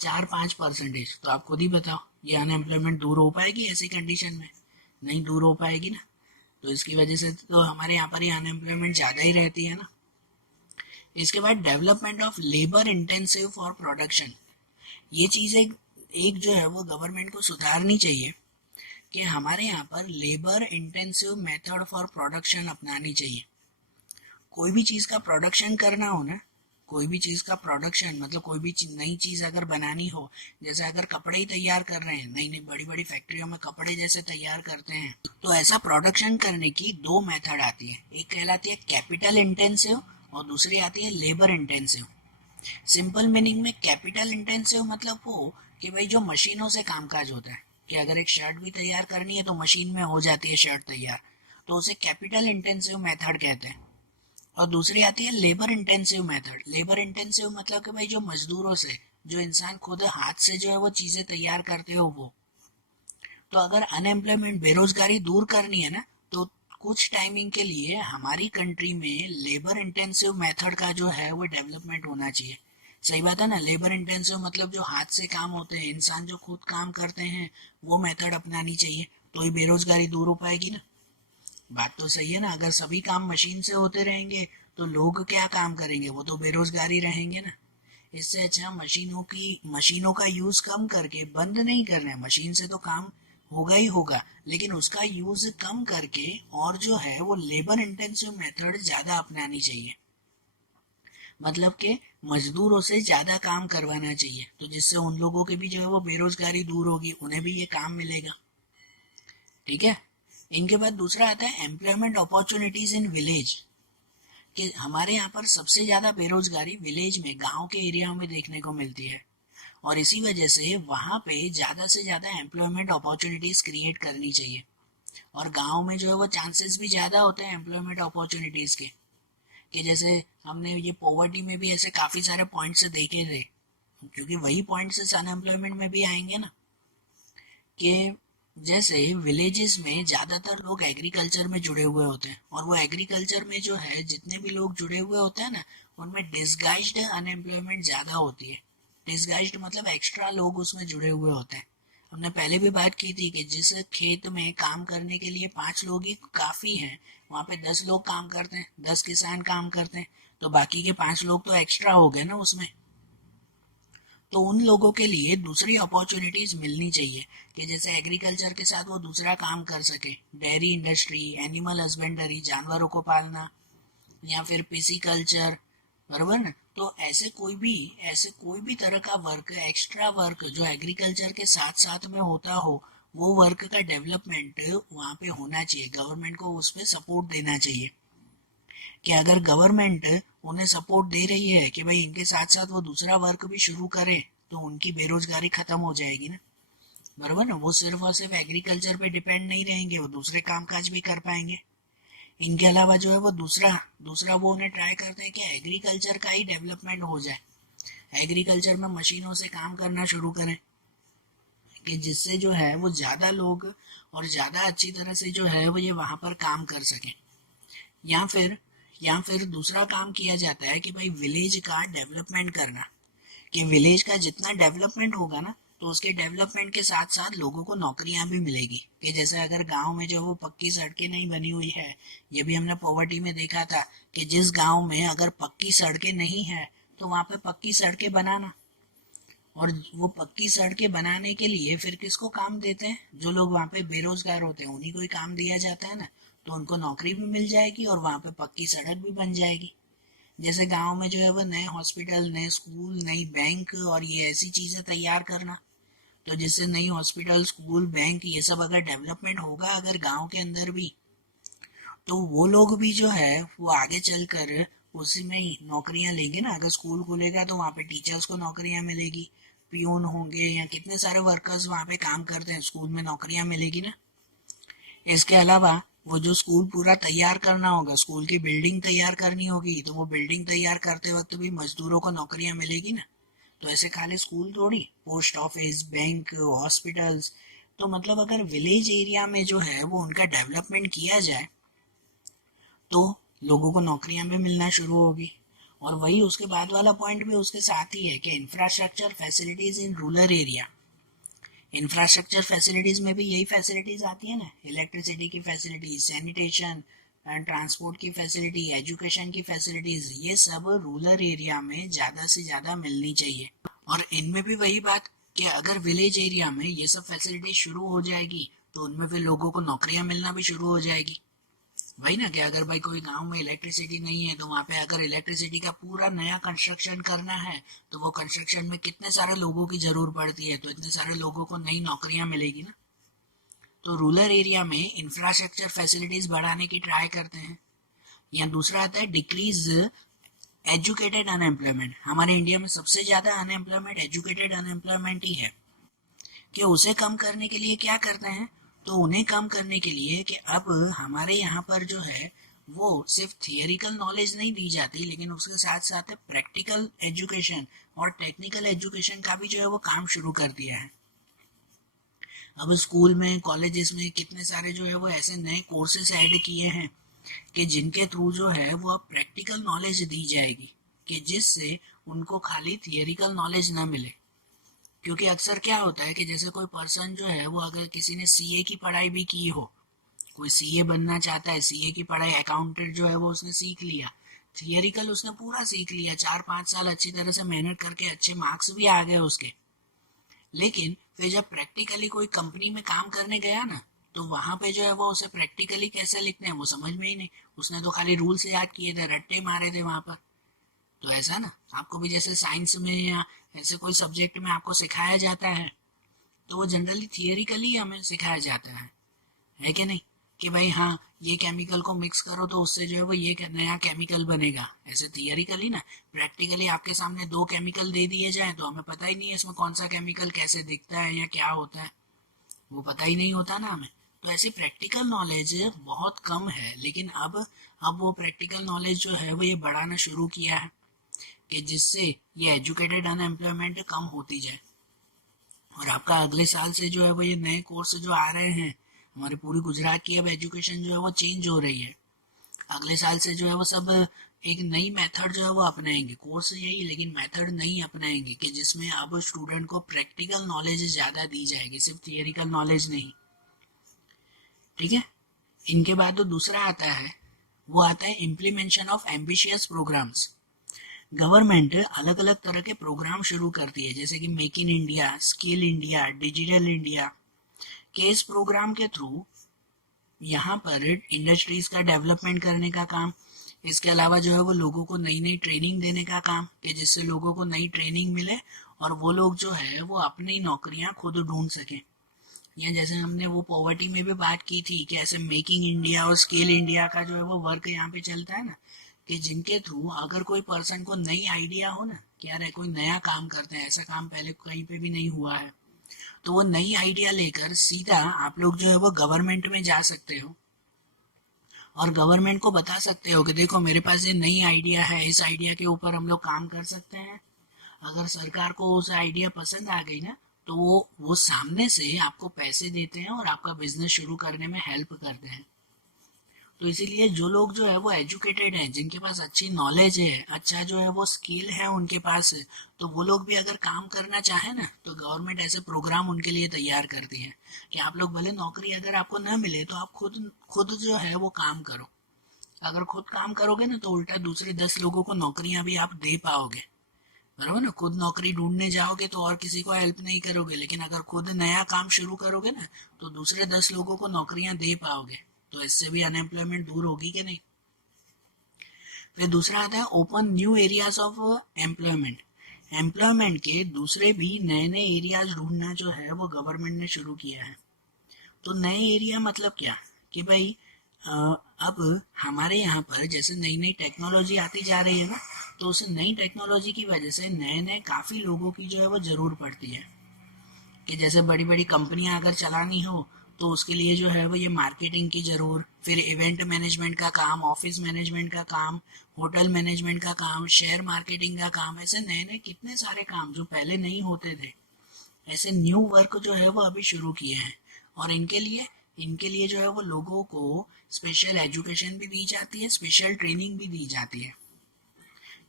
4-5%। तो आप खुद ही बताओ, ये अनएम्प्लॉयमेंट दूर हो पाएगी ऐसी कंडीशन में? नहीं दूर हो पाएगी ना। तो इसकी वजह से तो हमारे यहाँ पर ही अनएम्प्लॉयमेंट ज़्यादा ही रहती है ना। इसके बाद development of labour intensive for production, ये चीज़ एक जो है वो गवर्नमेंट को सुधारनी चाहिए कि हमारे यहाँ पर labour intensive method for production अपनानी चाहिए। कोई भी चीज़ का प्रोडक्शन करना हो ना, कोई भी चीज़ का प्रोडक्शन मतलब कोई भी नई चीज़ अगर बनानी हो, जैसे अगर कपड़े ही तैयार कर रहे हैं, नई नई बड़ी बड़ी फैक्ट्रियों में कपड़े जैसे तैयार करते हैं, तो ऐसा प्रोडक्शन करने की दो मेथड आती है। एक कहलाती है कैपिटल इंटेंसिव और दूसरी आती है लेबर इंटेंसिव। सिंपल मीनिंग में कैपिटल इंटेंसिव मतलब वो कि भाई जो मशीनों से कामकाज होता है, कि अगर एक शर्ट भी तैयार करनी है तो मशीन में हो जाती है शर्ट तैयार, तो उसे कैपिटल इंटेंसिव मेथड कहते हैं। और दूसरी आती है labour intensive method. Labour intensive मतलब कि भाई जो मजदूरों से, जो इंसान खुद हाथ से जो है वो चीजें तैयार करते हो वो। तो अगर अनएम्प्लॉयमेंट, बेरोजगारी दूर करनी है ना, तो कुछ टाइमिंग के लिए हमारी कंट्री में लेबर इंटेंसिव मेथड का जो है वो डेवलपमेंट होना चाहिए। सही बात है ना। लेबर इंटेंसिव मतलब जो हाथ से काम होते हैं, इंसान जो खुद काम करते हैं, वो मेथड अपनानी चाहिए, तो ये बेरोजगारी दूर हो पाएगी ना। बात तो सही है ना। अगर सभी काम मशीन से होते रहेंगे तो लोग क्या काम करेंगे? वो तो बेरोजगारी रहेंगे ना। इससे अच्छा मशीनों का यूज कम करके, बंद नहीं करना है, मशीन से तो काम होगा ही होगा, लेकिन उसका यूज कम करके और जो है वो लेबर इंटेंसिव मेथड ज्यादा अपनानी चाहिए। मतलब कि मजदूरों से ज्यादा काम करवाना चाहिए, तो जिससे उन लोगों की भी जो है वो बेरोजगारी दूर होगी, उन्हें भी ये काम मिलेगा। ठीक है। इनके बाद दूसरा आता है एम्प्लॉयमेंट अपॉर्चुनिटीज इन विलेज, कि हमारे यहाँ पर सबसे ज्यादा बेरोजगारी विलेज में, गांव के एरिया में देखने को मिलती है। और इसी वजह से वहां पे ज्यादा से ज्यादा एम्प्लॉयमेंट अपॉर्चुनिटीज क्रिएट करनी चाहिए। और गांव में जो है वो चांसेस भी ज्यादा होते हैं एम्प्लॉयमेंट अपॉर्चुनिटीज के, कि जैसे हमने ये पॉवर्टी में भी ऐसे काफी सारे पॉइंट्स देखे थे, क्योंकि वही पॉइंट्स अनएम्प्लॉयमेंट में भी आएंगे ना। कि जैसे विलेजेस में ज्यादातर लोग एग्रीकल्चर में जुड़े हुए होते हैं, और वो एग्रीकल्चर में जो है जितने भी लोग जुड़े हुए होते हैं ना, उनमें डिसगाइज्ड अनएम्प्लॉयमेंट ज्यादा होती है। डिसगाइज्ड मतलब एक्स्ट्रा लोग उसमें जुड़े हुए होते हैं। हमने पहले भी बात की थी कि जिस खेत में काम करने के लिए 5 लोग ही काफी हैं, वहां पे 10 लोग काम करते हैं, 10 किसान काम करते हैं, तो बाकी के 5 लोग तो एक्स्ट्रा हो गए ना उसमें। तो उन लोगों के लिए दूसरी अपॉर्चुनिटीज मिलनी चाहिए, कि जैसे एग्रीकल्चर के साथ वो दूसरा काम कर सके, डेयरी इंडस्ट्री, एनिमल हस्बेंडरी, जानवरों को पालना, या फिर पिसी कल्चर, बराबर ना। तो ऐसे कोई भी तरह का वर्क, एक्स्ट्रा वर्क जो एग्रीकल्चर के साथ साथ में होता हो, वो वर्क का डेवलपमेंट वहाँ पे होना चाहिए। गवर्नमेंट को उस पर सपोर्ट देना चाहिए, कि अगर गवर्नमेंट उन्हें सपोर्ट दे रही है कि भाई इनके साथ साथ वो दूसरा वर्क भी शुरू करें, तो उनकी बेरोजगारी खत्म हो जाएगी ना। बराबर ना। वो सिर्फ और सिर्फ एग्रीकल्चर पे डिपेंड नहीं रहेंगे, वो दूसरे कामकाज भी कर पाएंगे। इनके अलावा जो है वो दूसरा दूसरा वो उन्हें ट्राई करते हैं कि एग्रीकल्चर का ही डेवलपमेंट हो जाए, एग्रीकल्चर में मशीनों से काम करना शुरू करें, कि जिससे जो है वो ज्यादा लोग और ज्यादा अच्छी तरह से जो है वो ये वहां पर काम कर सकें। या फिर दूसरा काम किया जाता है कि भाई विलेज का डेवलपमेंट करना, कि विलेज का जितना डेवलपमेंट होगा ना, तो उसके डेवलपमेंट के साथ साथ लोगों को नौकरियां भी मिलेगी। कि जैसे अगर गांव में जो वो पक्की सड़कें नहीं बनी हुई है, ये भी हमने पॉवर्टी में देखा था, कि जिस गांव में अगर पक्की सड़कें नहीं है तो वहां पे पक्की सड़कें बनाना। और वो पक्की सड़कें बनाने के लिए फिर किसको काम देते हैं? जो लोग वहां पे बेरोजगार होते हैं, उन्हीं को ही काम दिया जाता है ना। तो उनको नौकरी भी मिल जाएगी और वहां पे पक्की सड़क भी बन जाएगी। जैसे गांव में जो है वो नए हॉस्पिटल, नए स्कूल, नई बैंक और ये ऐसी चीजें तैयार करना। तो जिससे नई हॉस्पिटल, स्कूल, बैंक ये सब अगर डेवलपमेंट होगा अगर गांव के अंदर भी, तो वो लोग भी जो है वो आगे चलकर उसी में ही नौकरियां लेंगे ना। अगर स्कूल खुलेगा तो वहाँ पे टीचर्स को नौकरियां मिलेगी, पियून होंगे या कितने सारे वर्कर्स वहाँ पे काम करते हैं, स्कूल में नौकरियां मिलेगी ना। इसके अलावा वो जो स्कूल पूरा तैयार करना होगा, स्कूल की बिल्डिंग तैयार करनी होगी, तो वो बिल्डिंग तैयार करते वक्त भी मजदूरों को नौकरियां मिलेगी ना। तो ऐसे खाली स्कूल थोड़ी, पोस्ट ऑफिस, बैंक, हॉस्पिटल्स। तो मतलब अगर विलेज एरिया में जो है वो उनका डेवलपमेंट किया जाए तो लोगों को नौकरियां भी मिलना शुरू होगी। और वही उसके बाद वाला पॉइंट भी उसके साथ ही है कि infrastructure facilities in rural area. Infrastructure facilities में भी यही फैसिलिटीज आती है ना, इलेक्ट्रिसिटी की फैसिलिटीज, सैनिटेशन, ट्रांसपोर्ट की फैसिलिटी, एजुकेशन की फैसिलिटीज, ये सब रूरल एरिया में ज़्यादा से ज़्यादा मिलनी चाहिए। और इनमें भी वही बात कि अगर विलेज एरिया में ये सब फैसिलिटी शुरू हो जाएगी तो उनमें फिर लोगों को नौकरियां मिलना भी शुरू हो जाएगी। वही ना कि अगर भाई कोई गांव में इलेक्ट्रिसिटी नहीं है तो वहां पे अगर इलेक्ट्रिसिटी का पूरा नया कंस्ट्रक्शन करना है तो वो कंस्ट्रक्शन में कितने सारे लोगों की जरूरत पड़ती है, तो इतने सारे लोगों को नई नौकरियां मिलेगी ना। तो रूरल एरिया में इंफ्रास्ट्रक्चर फैसिलिटीज बढ़ाने की ट्राई करते हैं। या दूसरा आता है डिक्रीज एजुकेटेड अनएम्प्लॉयमेंट। हमारे इंडिया में सबसे ज्यादा अनएम्प्लॉयमेंट एजुकेटेड अनएम्प्लॉयमेंट ही है। कि उसे कम करने के लिए क्या करते हैं, तो उन्हें कम करने के लिए कि अब हमारे यहाँ पर जो है वो सिर्फ थियोरिकल नॉलेज नहीं दी जाती, लेकिन उसके साथ साथ प्रैक्टिकल एजुकेशन और टेक्निकल एजुकेशन का भी जो है वो काम शुरू कर दिया है। अब स्कूल में, कॉलेजेस में कितने सारे जो है वो ऐसे नए कोर्सेस ऐड किए हैं कि जिनके थ्रू जो है वो अब प्रैक्टिकल नॉलेज दी जाएगी, कि जिससे उनको खाली थियोरिकल नॉलेज ना मिले। क्योंकि अक्सर क्या होता है कि जैसे कोई पर्सन जो है वो अगर किसी ने सीए की पढ़ाई भी की हो, कोई सीए बनना चाहता है, सीए की पढ़ाई, अकाउंटेंट जो है वो उसने सीख लिया, थियरिकल उसने पूरा सीख लिया, 4-5 साल अच्छी तरह से मेहनत करके अच्छे मार्क्स भी आ गए उसके। लेकिन फिर जब प्रैक्टिकली कोई कंपनी में काम करने गया ना, तो वहां पे जो है वो उसे प्रैक्टिकली कैसे लिखते हैं वो समझ में ही नहीं। उसने तो खाली रूल्स याद किए थे, रट्टे मारे थे वहां पर। तो ऐसा ना, आपको भी जैसे साइंस में या ऐसे कोई सब्जेक्ट में आपको सिखाया जाता है तो वो जनरली थियरिकली हमें सिखाया जाता है कि नहीं, कि भाई हाँ ये केमिकल को मिक्स करो तो उससे जो है वो ये नया केमिकल बनेगा, ऐसे थियरिकली ना। प्रैक्टिकली आपके सामने 2 केमिकल दे दिए जाए तो हमें पता ही नहीं है इसमें कौन सा केमिकल कैसे दिखता है या क्या होता है, वो पता ही नहीं होता ना हमें। तो ऐसी प्रैक्टिकल नॉलेज बहुत कम है, लेकिन अब वो प्रैक्टिकल नॉलेज जो है वो ये बढ़ाना शुरू किया है कि जिससे ये एजुकेटेड अनएम्प्लॉयमेंट कम होती जाए। और आपका अगले साल से जो है वो ये नए कोर्स जो आ रहे हैं, हमारे पूरी गुजरात की अब एजुकेशन जो है वो चेंज हो रही है। अगले साल से जो है वो सब एक नई मेथड जो है वो अपनाएंगे, कोर्स यही लेकिन मेथड नई अपनाएंगे, कि जिसमें अब स्टूडेंट को प्रैक्टिकल नॉलेज ज़्यादा दी जाएगी, सिर्फ थियरिकल नॉलेज नहीं। ठीक है। इनके बाद तो दूसरा आता है, वो आता है implementation of ambitious programmes. Government अलग अलग तरह के प्रोग्राम शुरू करती है, जैसे कि make in India, skill India, digital India, के इस प्रोग्राम के थ्रू यहाँ पर इंडस्ट्रीज का डेवलपमेंट करने का काम, इसके अलावा जो है वो लोगों को नई नई ट्रेनिंग देने का काम, कि जिससे लोगों को नई ट्रेनिंग मिले और वो लोग जो है वो अपनी नौकरियां खुद ढूंढ सकें। या जैसे हमने वो पॉवर्टी में भी बात की थी कि ऐसे मेकिंग इंडिया और स्किल इंडिया का जो है वो वर्क यहाँ पे चलता है ना, कि जिनके थ्रू अगर कोई पर्सन को नई आइडिया हो ना कि यार कोई नया काम करते हैं, ऐसा काम पहले कहीं पे भी नहीं हुआ है, तो वो नई आइडिया लेकर सीधा आप लोग जो है वो गवर्नमेंट में जा सकते हो और गवर्नमेंट को बता सकते हो कि देखो मेरे पास ये नई आइडिया है, इस आइडिया के ऊपर हम लोग काम कर सकते हैं। अगर सरकार को उस आइडिया पसंद आ गई ना, तो वो सामने से आपको पैसे देते हैं और आपका बिजनेस शुरू करने में हेल्प करते हैं। तो इसीलिए जो लोग जो है वो एजुकेटेड हैं, जिनके पास अच्छी नॉलेज है, अच्छा जो है वो स्किल है उनके पास, तो वो लोग भी अगर काम करना चाहे ना तो गवर्नमेंट ऐसे प्रोग्राम उनके लिए तैयार करती है कि आप लोग भले नौकरी अगर आपको न मिले तो आप खुद खुद जो है वो काम करो। अगर खुद काम करोगे ना तो उल्टा दूसरे 10 लोगों को नौकरियां भी आप दे पाओगे। बराबर ना, खुद नौकरी ढूंढने जाओगे तो और किसी को हेल्प नहीं करोगे, लेकिन अगर खुद नया काम शुरू करोगे ना तो दूसरे 10 लोगों को नौकरियां दे पाओगे। तो इससे भी अनएम्प्लॉयमेंट दूर होगी कि नहीं। फिर दूसरा आता है open new areas of employment. Employment के दूसरे भी नए नए एरियाज ढूंढना जो है वो गवर्नमेंट ने शुरू किया है। तो नए एरिया मतलब क्या कि भाई अ, अब हमारे यहाँ पर जैसे नई नई टेक्नोलॉजी आती जा रही है ना, तो उस नई टेक्नोलॉजी की वजह से नए नए काफ़ी लोगों की जो है वो ज़रूर पड़ती है। कि जैसे बड़ी बड़ी कंपनियां अगर चलानी हो तो उसके लिए जो है वो ये मार्केटिंग की जरूर, फिर इवेंट मैनेजमेंट का काम, ऑफिस मैनेजमेंट का काम, होटल मैनेजमेंट का काम, शेयर मार्केटिंग का काम, ऐसे नए नए कितने सारे काम जो पहले नहीं होते थे, ऐसे न्यू वर्क जो है वो अभी शुरू किए हैं। और इनके लिए जो है वो लोगों को स्पेशल एजुकेशन भी दी जाती है, स्पेशल ट्रेनिंग भी दी जाती है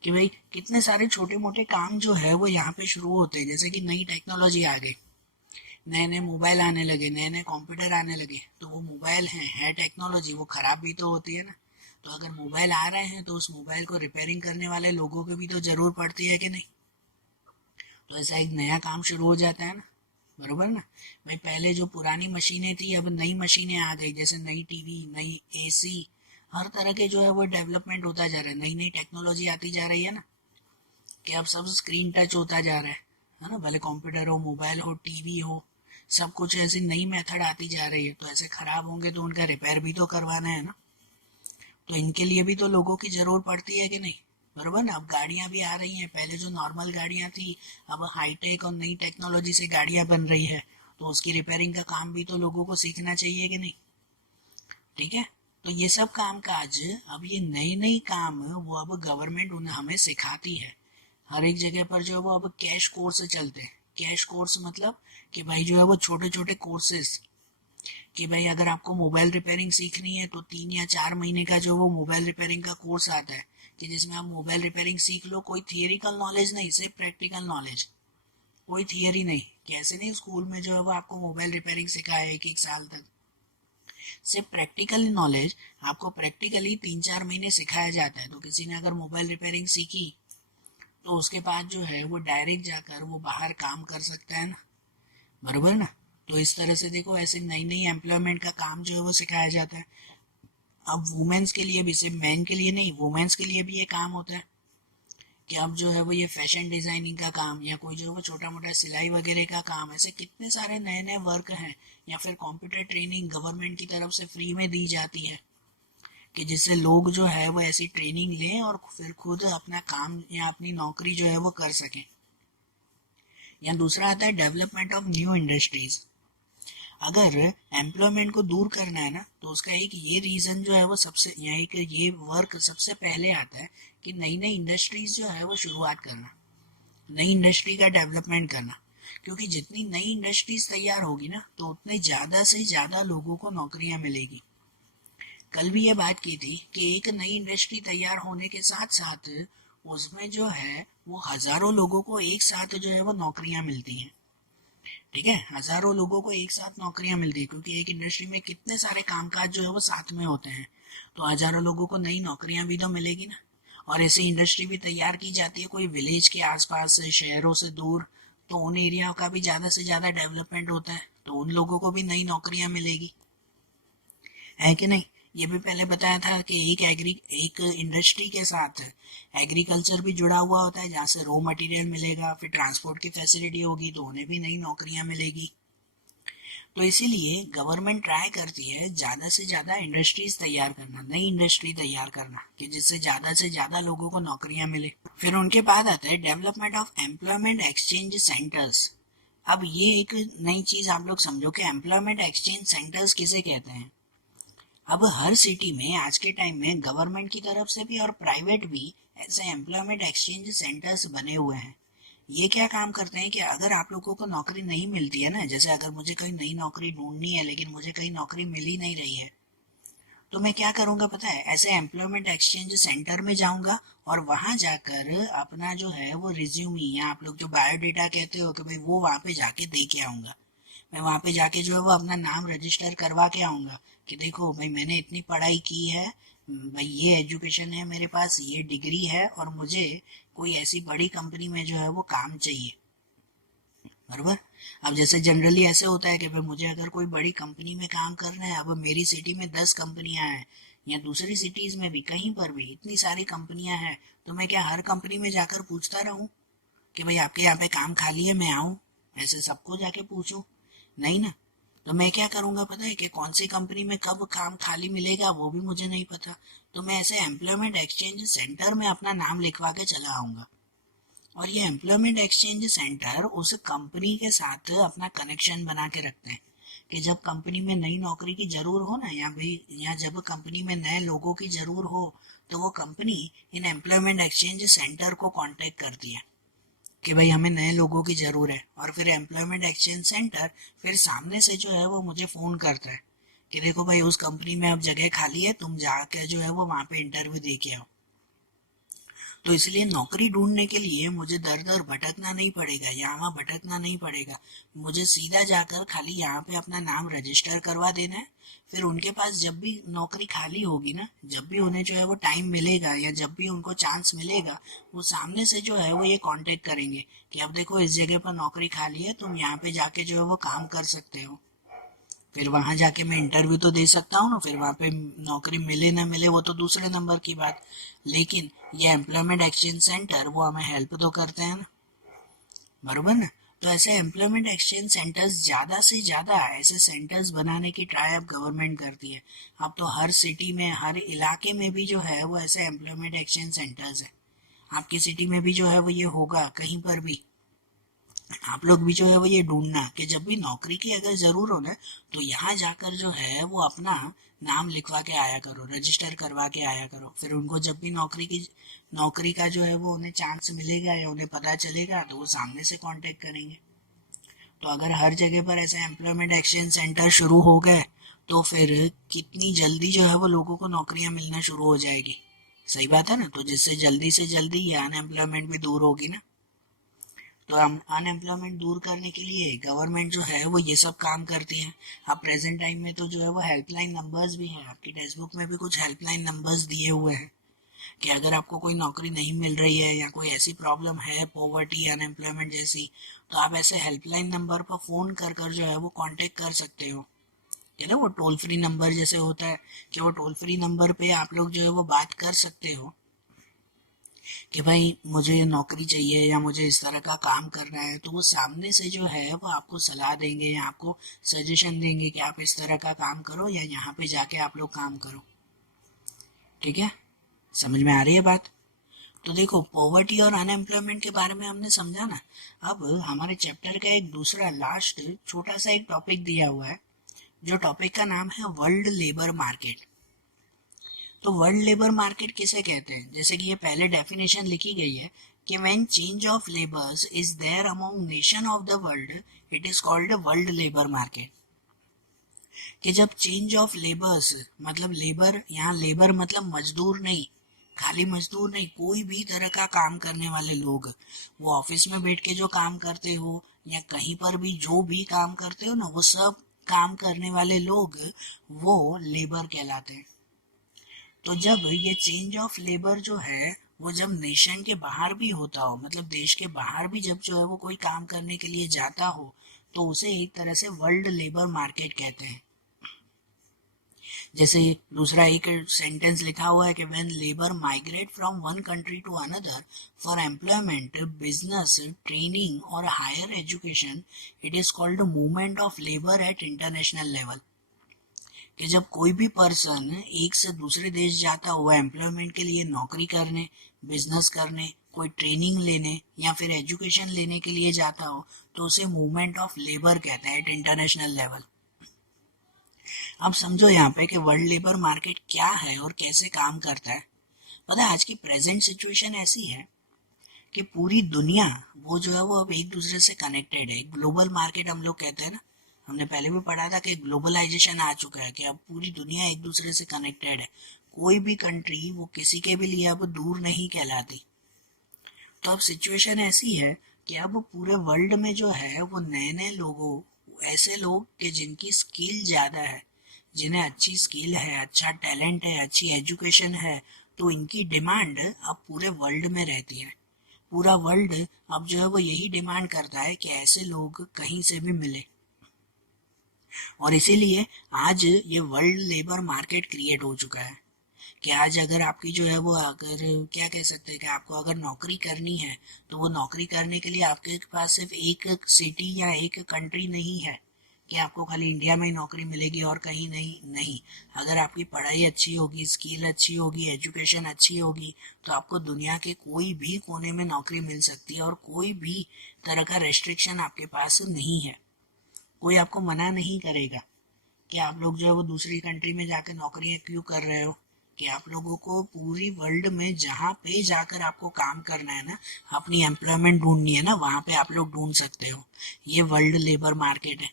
कि भाई कितने सारे छोटे मोटे काम जो है वो यहाँ पे शुरू होते हैं। जैसे कि नई टेक्नोलॉजी आ गई, नए नए मोबाइल आने लगे, नए नए कंप्यूटर आने लगे, तो वो मोबाइल है टेक्नोलॉजी, वो खराब भी तो होती है ना। तो अगर मोबाइल आ रहे हैं तो उस मोबाइल को रिपेयरिंग करने वाले लोगों की भी तो जरूर पड़ती है कि नहीं। तो ऐसा एक नया काम शुरू हो जाता है ना, बरोबर ना। भाई पहले जो पुरानी मशीनें थी, अब नई मशीनें आ गई, जैसे नई टीवी, नई एसी, हर तरह के जो है वो डेवलपमेंट होता जा रहा है, नई नई टेक्नोलॉजी आती जा रही है ना, कि अब सब स्क्रीन टच होता जा रहा है ना। भले कंप्यूटर हो, मोबाइल हो, टीवी हो, सब कुछ ऐसी नई मेथड आती जा रही है। तो ऐसे खराब होंगे तो उनका रिपेयर भी तो करवाना है ना। तो इनके लिए भी तो लोगों की जरूरत पड़ती है कि नहीं, बरोबर ना। अब गाड़ियां भी आ रही हैं, पहले जो नॉर्मल गाड़ियां थी, अब हाईटेक और नई टेक्नोलॉजी से गाड़ियां बन रही है, तो उसकी रिपेयरिंग का काम भी तो लोगों को सीखना चाहिए कि नहीं। ठीक है। तो ये सब काम काज, अब ये नई नई काम वो अब गवर्नमेंट उन्हें हमें सिखाती है। हर एक जगह पर जो है वो अब कैश कोर्स चलते हैं। कैश कोर्स मतलब कि भाई जो है वो छोटे छोटे कोर्सेज, कि भाई अगर आपको मोबाइल रिपेयरिंग सीखनी है तो 3 या 4 महीने का जो वो मोबाइल रिपेयरिंग का कोर्स आता है, कि जिसमें आप मोबाइल रिपेयरिंग सीख लो। कोई थियरिकल नॉलेज नहीं, सिर्फ प्रैक्टिकल नॉलेज, कोई थियरी नहीं। कि ऐसे नहीं स्कूल में जो है वो आपको मोबाइल रिपेयरिंग सिखाया 1 1 साल तक, सिर्फ प्रैक्टिकल नॉलेज आपको प्रैक्टिकली 3 4 महीने सिखाया जाता है। तो किसी ने अगर मोबाइल रिपेयरिंग सीखी तो उसके बाद जो है वो डायरेक्ट जाकर वो बाहर काम कर सकता है ना, बरोबर ना। तो इस तरह से देखो, ऐसे नई नई एम्प्लॉयमेंट का काम जो है वो सिखाया जाता है। अब वुमेन्स के लिए भी, सिर्फ मैन के लिए नहीं, वुमेन्स के लिए भी ये काम होता है कि अब जो है वो ये फैशन डिजाइनिंग का काम, या कोई जो है वो छोटा मोटा सिलाई वगैरह का काम, ऐसे कितने सारे नए नए वर्क हैं। या फिर कंप्यूटर ट्रेनिंग गवर्नमेंट की तरफ से फ्री में दी जाती है, कि जिससे लोग जो है वो ऐसी ट्रेनिंग लें और फिर खुद अपना काम या अपनी नौकरी जो है वो कर सकें। या दूसरा आता है डेवलपमेंट ऑफ न्यू इंडस्ट्रीज। अगर एम्प्लॉयमेंट को दूर करना है ना, तो उसका एक ये रीजन जो है वो सबसे, या एक ये वर्क सबसे पहले आता है कि नई नई इंडस्ट्रीज जो है वो शुरुआत करना, नई इंडस्ट्री का डेवलपमेंट करना। क्योंकि जितनी नई इंडस्ट्रीज तैयार होगी ना, तो उतने ज़्यादा से ज़्यादा लोगों को नौकरियां मिलेगी। कल भी ये बात की थी कि एक नई इंडस्ट्री तैयार होने के साथ साथ उसमें जो है वो हजारों लोगों को एक साथ जो है वो नौकरियां मिलती हैं। ठीक है, हजारों लोगों को एक साथ नौकरियां मिलती है, क्योंकि एक इंडस्ट्री में कितने सारे कामकाज जो है वो साथ में होते हैं। तो हजारों लोगों को नई नौकरियां भी तो मिलेगी ना। और ऐसी इंडस्ट्री भी तैयार की जाती है कोई विलेज के आसपास से, शहरों से दूर, तो उन एरिया का भी ज़्यादा से ज़्यादा डेवलपमेंट होता है, तो उन लोगों को भी नई नौकरियां मिलेगी, है कि नहीं। ये भी पहले बताया था कि एक इंडस्ट्री के साथ एग्रीकल्चर भी जुड़ा हुआ होता है, जहाँ से रॉ मटेरियल मिलेगा, फिर ट्रांसपोर्ट की फैसिलिटी होगी, तो उन्हें भी नई नौकरियां मिलेगी। तो इसीलिए गवर्नमेंट ट्राई करती है ज़्यादा से ज़्यादा इंडस्ट्रीज तैयार करना, नई इंडस्ट्री तैयार करना, कि जिससे ज़्यादा से ज़्यादा लोगों को नौकरियां मिले। फिर उनके बाद आता है development of employment exchange centres. अब ये एक नई चीज़ आप लोग समझो कि एम्प्लॉयमेंट एक्सचेंज सेंटर्स किसे कहते हैं। अब हर सिटी में आज के टाइम में गवर्नमेंट की तरफ से भी और प्राइवेट भी ऐसे एम्प्लॉयमेंट एक्सचेंज सेंटर्स बने हुए हैं। ये क्या काम करते हैं कि अगर आप लोगों को नौकरी नहीं मिलती है ना, जैसे अगर मुझे कहीं नई नौकरी ढूंढनी है लेकिन मुझे कहीं नौकरी मिल ही नहीं रही है, तो मैं क्या करूंगा पता है, ऐसे एम्प्लॉयमेंट एक्सचेंज सेंटर में जाऊंगा और वहां जाकर अपना जो है वो रिज्यूमी, या आप लोग जो बायोडेटा कहते हो, कि भाई वो वहां पे जाके दे के आऊंगा। मैं वहां पे जाके जो है वो अपना नाम रजिस्टर करवा के आऊंगा कि देखो भाई मैंने इतनी पढ़ाई की है, भाई ये एजुकेशन है मेरे पास, ये डिग्री है, और मुझे कोई ऐसी बड़ी कंपनी में जो है वो काम चाहिए, बरोबर। अब जैसे जनरली ऐसे होता है कि भाई मुझे अगर कोई बड़ी कंपनी में काम करना है, अब मेरी सिटी में 10 कंपनियां हैं, या दूसरी सिटीज में भी कहीं पर भी इतनी सारी कंपनियां हैं, तो मैं क्या हर कंपनी में जाकर पूछता रहूं कि भाई आपके यहाँ पे काम खाली है, मैं आऊं? ऐसे सबको जाके पूछूं? नहीं ना। तो मैं क्या करूंगा पता है, कि कौन सी कंपनी में कब काम खाली मिलेगा वो भी मुझे नहीं पता, तो मैं ऐसे एम्प्लॉयमेंट एक्सचेंज सेंटर में अपना नाम लिखवा के चला आऊंगा। और ये एम्प्लॉयमेंट एक्सचेंज सेंटर उस कंपनी के साथ अपना कनेक्शन बना के रखते हैं कि जब कंपनी में नई नौकरी की जरूर हो ना, या जब कंपनी में नए लोगों की जरूर हो, तो वो company in employment exchange centre को कांटेक्ट करती है कि भाई हमें नए लोगों की जरूर है। और फिर एम्प्लॉयमेंट एक्सचेंज सेंटर फिर सामने से जो है वो मुझे फोन करता है कि देखो भाई उस कंपनी में अब जगह खाली है, तुम जाके जो है वो वहां पे इंटरव्यू दे के आओ। तो इसलिए नौकरी ढूंढने के लिए मुझे दर दर भटकना नहीं पड़ेगा, यहाँ वहाँ भटकना नहीं पड़ेगा। मुझे सीधा जाकर खाली यहाँ पे अपना नाम रजिस्टर करवा देना है। फिर उनके पास जब भी नौकरी खाली होगी ना, जब भी उन्हें जो है वो टाइम मिलेगा या जब भी उनको चांस मिलेगा, वो सामने से जो है वो ये कांटेक्ट करेंगे कि अब देखो इस जगह पर नौकरी खाली है, तुम यहाँ पे जाके जो है वो काम कर सकते हो। फिर वहां जाके मैं इंटरव्यू तो दे सकता हूँ ना, फिर वहां पे नौकरी मिले ना मिले वो तो दूसरे नंबर की बात। लेकिन ये एम्प्लॉयमेंट एक्सचेंज सेंटर वो हमें हेल्प तो करते हैं ना, बरोबर ना। तो ऐसे एम्प्लॉयमेंट एक्सचेंज सेंटर्स ज्यादा से ज्यादा ऐसे सेंटर्स बनाने की ट्राई अब गवर्नमेंट करती है। अब तो हर सिटी में, हर इलाके में भी जो है वो ऐसे एम्प्लॉयमेंट एक्सचेंज सेंटर्स है। आपकी सिटी में भी जो है वो ये होगा कहीं पर भी। आप लोग भी जो है वो ये ढूंढना कि जब भी नौकरी की अगर जरूर हो ना, तो यहाँ जाकर जो है वो अपना नाम लिखवा के आया करो, रजिस्टर करवा के आया करो। फिर उनको जब भी नौकरी का जो है वो उन्हें चांस मिलेगा या उन्हें पता चलेगा, तो वो सामने से कांटेक्ट करेंगे। तो अगर हर जगह पर ऐसे एम्प्लॉयमेंट एक्सचेंज सेंटर शुरू हो गए, तो फिर कितनी जल्दी जो है वो लोगों को नौकरियां मिलना शुरू हो जाएगी। सही बात है ना। तो जिससे जल्दी से जल्दी ये अनएम्प्लॉयमेंट भी दूर होगी ना। तो हम अनएम्प्लॉयमेंट दूर करने के लिए गवर्नमेंट जो है वो ये सब काम करती है। अब प्रेजेंट टाइम में तो जो है वो हेल्पलाइन नंबर्स भी हैं, आपकी टेक्स्ट बुक में भी कुछ हेल्पलाइन नंबर्स दिए हुए हैं कि अगर आपको कोई नौकरी नहीं मिल रही है या कोई ऐसी प्रॉब्लम है, पॉवर्टी, अनएम्प्लॉयमेंट जैसी, तो आप ऐसे हेल्पलाइन नंबर पर फोन कर कर जो है वो कांटेक्ट कर सकते हो। है ना, वो टोल फ्री नंबर जैसे होता है कि वो टोल फ्री नंबर पे आप लोग जो है वो बात कर सकते हो कि भाई मुझे ये नौकरी चाहिए या मुझे इस तरह का काम करना है। तो वो सामने से जो है वो आपको सलाह देंगे या आपको सजेशन देंगे कि आप इस तरह का काम करो या यहाँ पे जाके आप लोग काम करो। ठीक है, समझ में आ रही है बात? तो देखो, पॉवर्टी और अनएम्प्लॉयमेंट के बारे में हमने समझा ना। अब हमारे चैप्टर का एक दूसरा लास्ट छोटा सा एक टॉपिक दिया हुआ है, जो टॉपिक का नाम है वर्ल्ड लेबर मार्केट। तो वर्ल्ड लेबर मार्केट किसे कहते हैं? जैसे कि ये पहले डेफिनेशन लिखी गई है कि when change of labours is there among nation of the world, it is called world labour market. कि जब चेंज ऑफ लेबर्स, मतलब लेबर, यहाँ लेबर मतलब मजदूर नहीं, खाली मजदूर नहीं, कोई भी तरह का काम करने वाले लोग, वो ऑफिस में बैठ के जो काम करते हो या कहीं पर भी जो भी काम करते हो ना, वो सब काम करने वाले लोग वो लेबर कहलाते हैं। तो जब ये चेंज ऑफ लेबर जो है वो जब नेशन के बाहर भी होता हो, मतलब देश के बाहर भी जब जो है वो कोई काम करने के लिए जाता हो, तो उसे एक तरह से वर्ल्ड लेबर मार्केट कहते हैं। जैसे दूसरा एक सेंटेंस लिखा हुआ है कि when labour migrate from one country to another for employment, business, training और higher education, it is called movement of labour at international level. कि जब कोई भी पर्सन एक से दूसरे देश जाता हुआ एम्प्लॉयमेंट के लिए, नौकरी करने, बिजनेस करने, कोई ट्रेनिंग लेने या फिर एजुकेशन लेने के लिए जाता हो, तो उसे मूवमेंट ऑफ लेबर कहते हैं एट इंटरनेशनल लेवल। अब समझो यहाँ पे कि वर्ल्ड लेबर मार्केट क्या है और कैसे काम करता है। पता है, आज की प्रेजेंट सिचुएशन ऐसी है कि पूरी दुनिया वो जो है वो अब एक दूसरे से कनेक्टेड है। ग्लोबल मार्केट हम लोग कहते हैं ना, हमने पहले भी पढ़ा था कि ग्लोबलाइजेशन आ चुका है, कि अब पूरी दुनिया एक दूसरे से कनेक्टेड है। कोई भी कंट्री वो किसी के भी लिए अब दूर नहीं कहलाती। तो अब सिचुएशन ऐसी है कि अब पूरे वर्ल्ड में जो है वो नए नए लोगों, ऐसे लोग कि जिनकी स्किल ज्यादा है, जिन्हें अच्छी स्किल है, अच्छा टैलेंट है, अच्छी एजुकेशन है, तो इनकी डिमांड अब पूरे वर्ल्ड में रहती है। पूरा वर्ल्ड अब जो है वो यही डिमांड करता है कि ऐसे लोग कहीं से भी मिले। और इसीलिए आज ये वर्ल्ड लेबर मार्केट क्रिएट हो चुका है। कि आज अगर आपकी जो है वो अगर क्या कह सकते हैं कि आपको अगर नौकरी करनी है तो वो नौकरी करने के लिए आपके पास सिर्फ एक सिटी या एक कंट्री नहीं है कि आपको खाली इंडिया में ही नौकरी मिलेगी और कहीं नहीं। नहीं, अगर आपकी पढ़ाई अच्छी होगी, स्किल अच्छी होगी, एजुकेशन अच्छी होगी, तो आपको दुनिया के कोई भी कोने में नौकरी मिल सकती है और कोई भी तरह का रेस्ट्रिक्शन आपके पास नहीं है। कोई आपको मना नहीं करेगा कि आप लोग जो है वो दूसरी कंट्री में जाकर नौकरियां क्यों कर रहे हो। कि आप लोगों को पूरी वर्ल्ड में जहाँ पे जाकर आपको काम करना है ना, अपनी एम्प्लॉयमेंट ढूंढनी है ना, वहाँ पे आप लोग ढूंढ सकते हो। ये वर्ल्ड लेबर मार्केट है।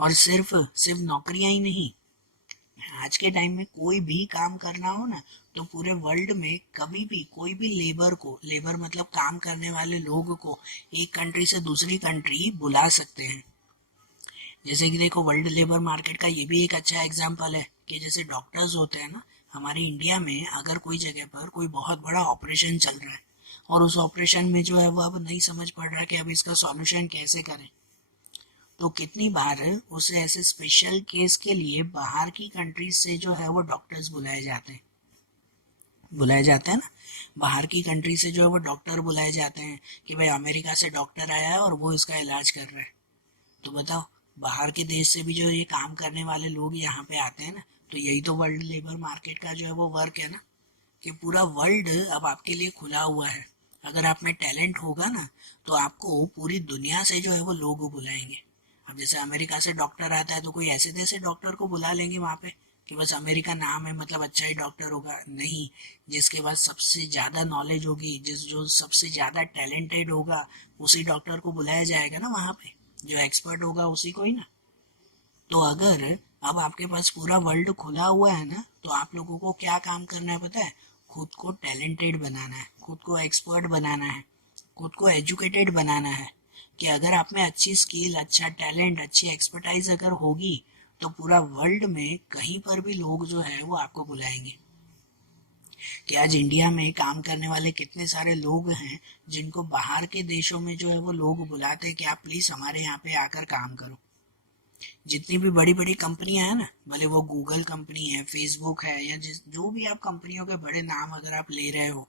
और सिर्फ सिर्फ नौकरियां ही नहीं, आज के टाइम में कोई भी काम करना हो ना, तो पूरे वर्ल्ड में कभी भी कोई भी लेबर को, लेबर मतलब काम करने वाले लोग को, एक कंट्री से दूसरी कंट्री बुला सकते हैं। जैसे कि देखो, वर्ल्ड लेबर मार्केट का ये भी एक अच्छा एग्जांपल है कि जैसे डॉक्टर्स होते हैं ना, हमारे इंडिया में अगर कोई जगह पर कोई बहुत बड़ा ऑपरेशन चल रहा है और उस ऑपरेशन में जो है वो अब नहीं समझ पड़ रहा है कि अब इसका सॉल्यूशन कैसे करें, तो कितनी बार उसे ऐसे स्पेशल केस के लिए बाहर की कंट्रीज से जो है वो डॉक्टर्स बुलाए जाते हैं ना। बाहर की कंट्री से जो है वो डॉक्टर बुलाए जाते हैं कि भाई अमेरिका से डॉक्टर आया है और वो इसका इलाज कर रहा है। तो बताओ, बाहर के देश से भी जो ये काम करने वाले लोग यहाँ पे आते हैं ना, तो यही तो वर्ल्ड लेबर मार्केट का जो है वो वर्क है ना, कि पूरा वर्ल्ड अब आपके लिए खुला हुआ है। अगर आप में टैलेंट होगा ना, तो आपको पूरी दुनिया से जो है वो लोग बुलाएंगे। अब जैसे अमेरिका से डॉक्टर आता है तो कोई ऐसे तैसे डॉक्टर को बुला लेंगे वहाँ पे कि बस अमेरिका नाम है मतलब अच्छा ही डॉक्टर होगा। नहीं, जिसके पास सबसे ज़्यादा नॉलेज होगी, जो सबसे ज़्यादा टैलेंटेड होगा, उसी डॉक्टर को बुलाया जाएगा ना वहाँ पे। जो एक्सपर्ट होगा उसी को ही ना। तो अगर अब आपके पास पूरा वर्ल्ड खुला हुआ है ना, तो आप लोगों को क्या काम करना है पता है? खुद को टैलेंटेड बनाना है, खुद को एक्सपर्ट बनाना है, खुद को एजुकेटेड बनाना है। कि अगर आप में अच्छी स्किल, अच्छा टैलेंट, अच्छी एक्सपर्टाइज अगर होगी, तो पूरा वर्ल्ड में कहीं पर भी लोग जो है वो आपको बुलाएंगे। कि आज इंडिया में काम करने वाले कितने सारे लोग हैं जिनको बाहर के देशों में जो है वो लोग बुलाते हैं कि आप प्लीज हमारे यहाँ पे आकर काम करो। जितनी भी बड़ी बड़ी कंपनियां हैं ना, भले वो गूगल कंपनी है, फेसबुक है, या जो भी आप कंपनियों के बड़े नाम अगर आप ले रहे हो,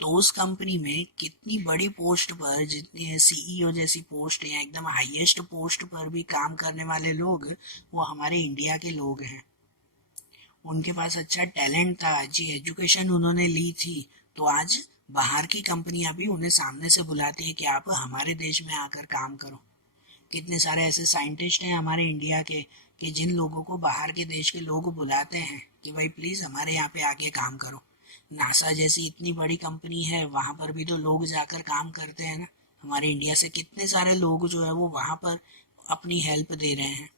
तो उस कंपनी में कितनी बड़ी पोस्ट पर, जितनी सीईओ जैसी पोस्ट या एकदम हाईएस्ट पोस्ट पर भी काम करने वाले लोग वो हमारे इंडिया के लोग हैं। उनके पास अच्छा टैलेंट था, अच्छी एजुकेशन उन्होंने ली थी, तो आज बाहर की कंपनियां भी उन्हें सामने से बुलाती है कि आप हमारे देश में आकर काम करो। कितने सारे ऐसे साइंटिस्ट हैं हमारे इंडिया के कि जिन लोगों को बाहर के देश के लोग बुलाते हैं कि भाई प्लीज हमारे यहाँ पे आके काम करो। नासा जैसी इतनी बड़ी कंपनी है, वहां पर भी तो लोग जाकर काम करते हैं ना। हमारे इंडिया से कितने सारे लोग जो है वो वहां पर अपनी हेल्प दे रहे हैं।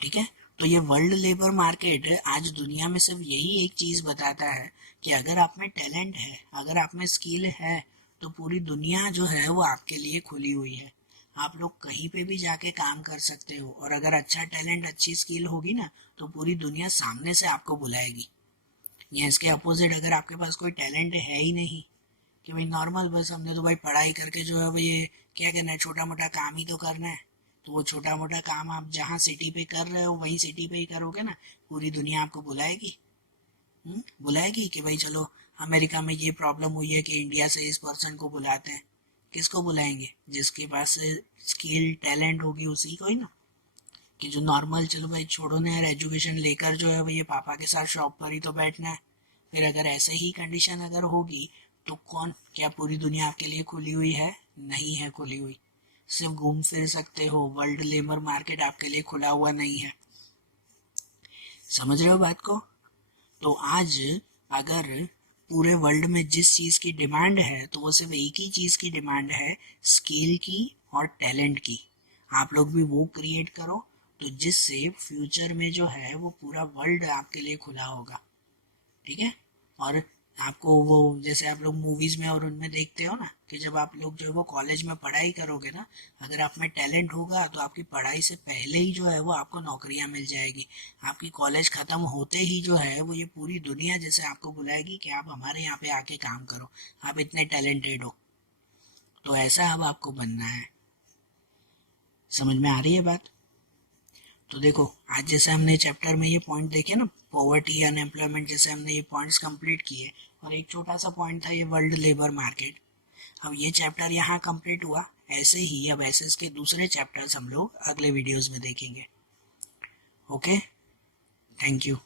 ठीक है, तो ये वर्ल्ड लेबर मार्केट आज दुनिया में सिर्फ यही एक चीज बताता है कि अगर आप में टैलेंट है, अगर आप में स्किल है, तो पूरी दुनिया जो है वो आपके लिए खुली हुई है। आप लोग कहीं पे भी जाके काम कर सकते हो, और अगर अच्छा टैलेंट, अच्छी स्किल होगी ना, तो पूरी दुनिया सामने से आपको बुलाएगी। या इसके अपोजिट, अगर आपके पास कोई टैलेंट है ही नहीं, कि भाई नॉर्मल बस हमने तो भाई पढ़ाई करके जो है वो ये क्या करना है, छोटा मोटा काम ही तो करना है, तो वो छोटा मोटा काम आप जहाँ सिटी पे कर रहे हो वहीं सिटी पे ही करोगे ना, पूरी दुनिया आपको बुलाएगी। बुलाएगी कि भाई चलो अमेरिका में ये प्रॉब्लम हुई है कि इंडिया से इस पर्सन को बुलाते हैं। किसको बुलाएंगे? जिसके पास स्किल टैलेंट होगी उसी को ही ना। कि जो नॉर्मल, चलो भाई छोड़ो ना यार, एजुकेशन लेकर जो है वो ये पापा के साथ शॉप पर ही तो बैठना है। फिर अगर ऐसे ही कंडीशन अगर होगी, तो कौन, क्या पूरी दुनिया आपके लिए खुली हुई है? नहीं है खुली हुई। सिर्फ घूम फिर सकते हो, वर्ल्ड लेबर मार्केट आपके लिए खुला हुआ नहीं है। समझ रहे हो बात को? तो आज अगर पूरे वर्ल्ड में जिस चीज की डिमांड है, तो वो सिर्फ एक ही चीज की डिमांड है, स्किल की और टैलेंट की। आप लोग भी वो क्रिएट करो, तो जिससे फ्यूचर में जो है वो पूरा वर्ल्ड आपके लिए खुला होगा। ठीक है। और आपको वो, जैसे आप लोग मूवीज में और उनमें देखते हो ना, कि जब आप लोग जो है वो कॉलेज में पढ़ाई करोगे ना, अगर आप में टैलेंट होगा तो आपकी पढ़ाई से पहले ही जो है वो आपको नौकरियां मिल जाएगी। आपकी कॉलेज खत्म होते ही जो है वो ये पूरी दुनिया जैसे आपको बुलाएगी कि आप हमारे यहाँ पे आके काम करो, आप इतने टैलेंटेड हो। तो ऐसा अब आपको बनना है। समझ में आ रही है बात? तो देखो आज जैसे हमने चैप्टर में ये पॉइंट देखे ना, पॉवर्टी अनएम्प्लॉयमेंट, जैसे हमने ये पॉइंट्स कंप्लीट किए, और एक छोटा सा पॉइंट था ये वर्ल्ड लेबर मार्केट। अब ये चैप्टर यहाँ कंप्लीट हुआ। ऐसे ही अब एसएस के दूसरे चैप्टर्स हम लोग अगले वीडियोस में देखेंगे। Okay, thank you.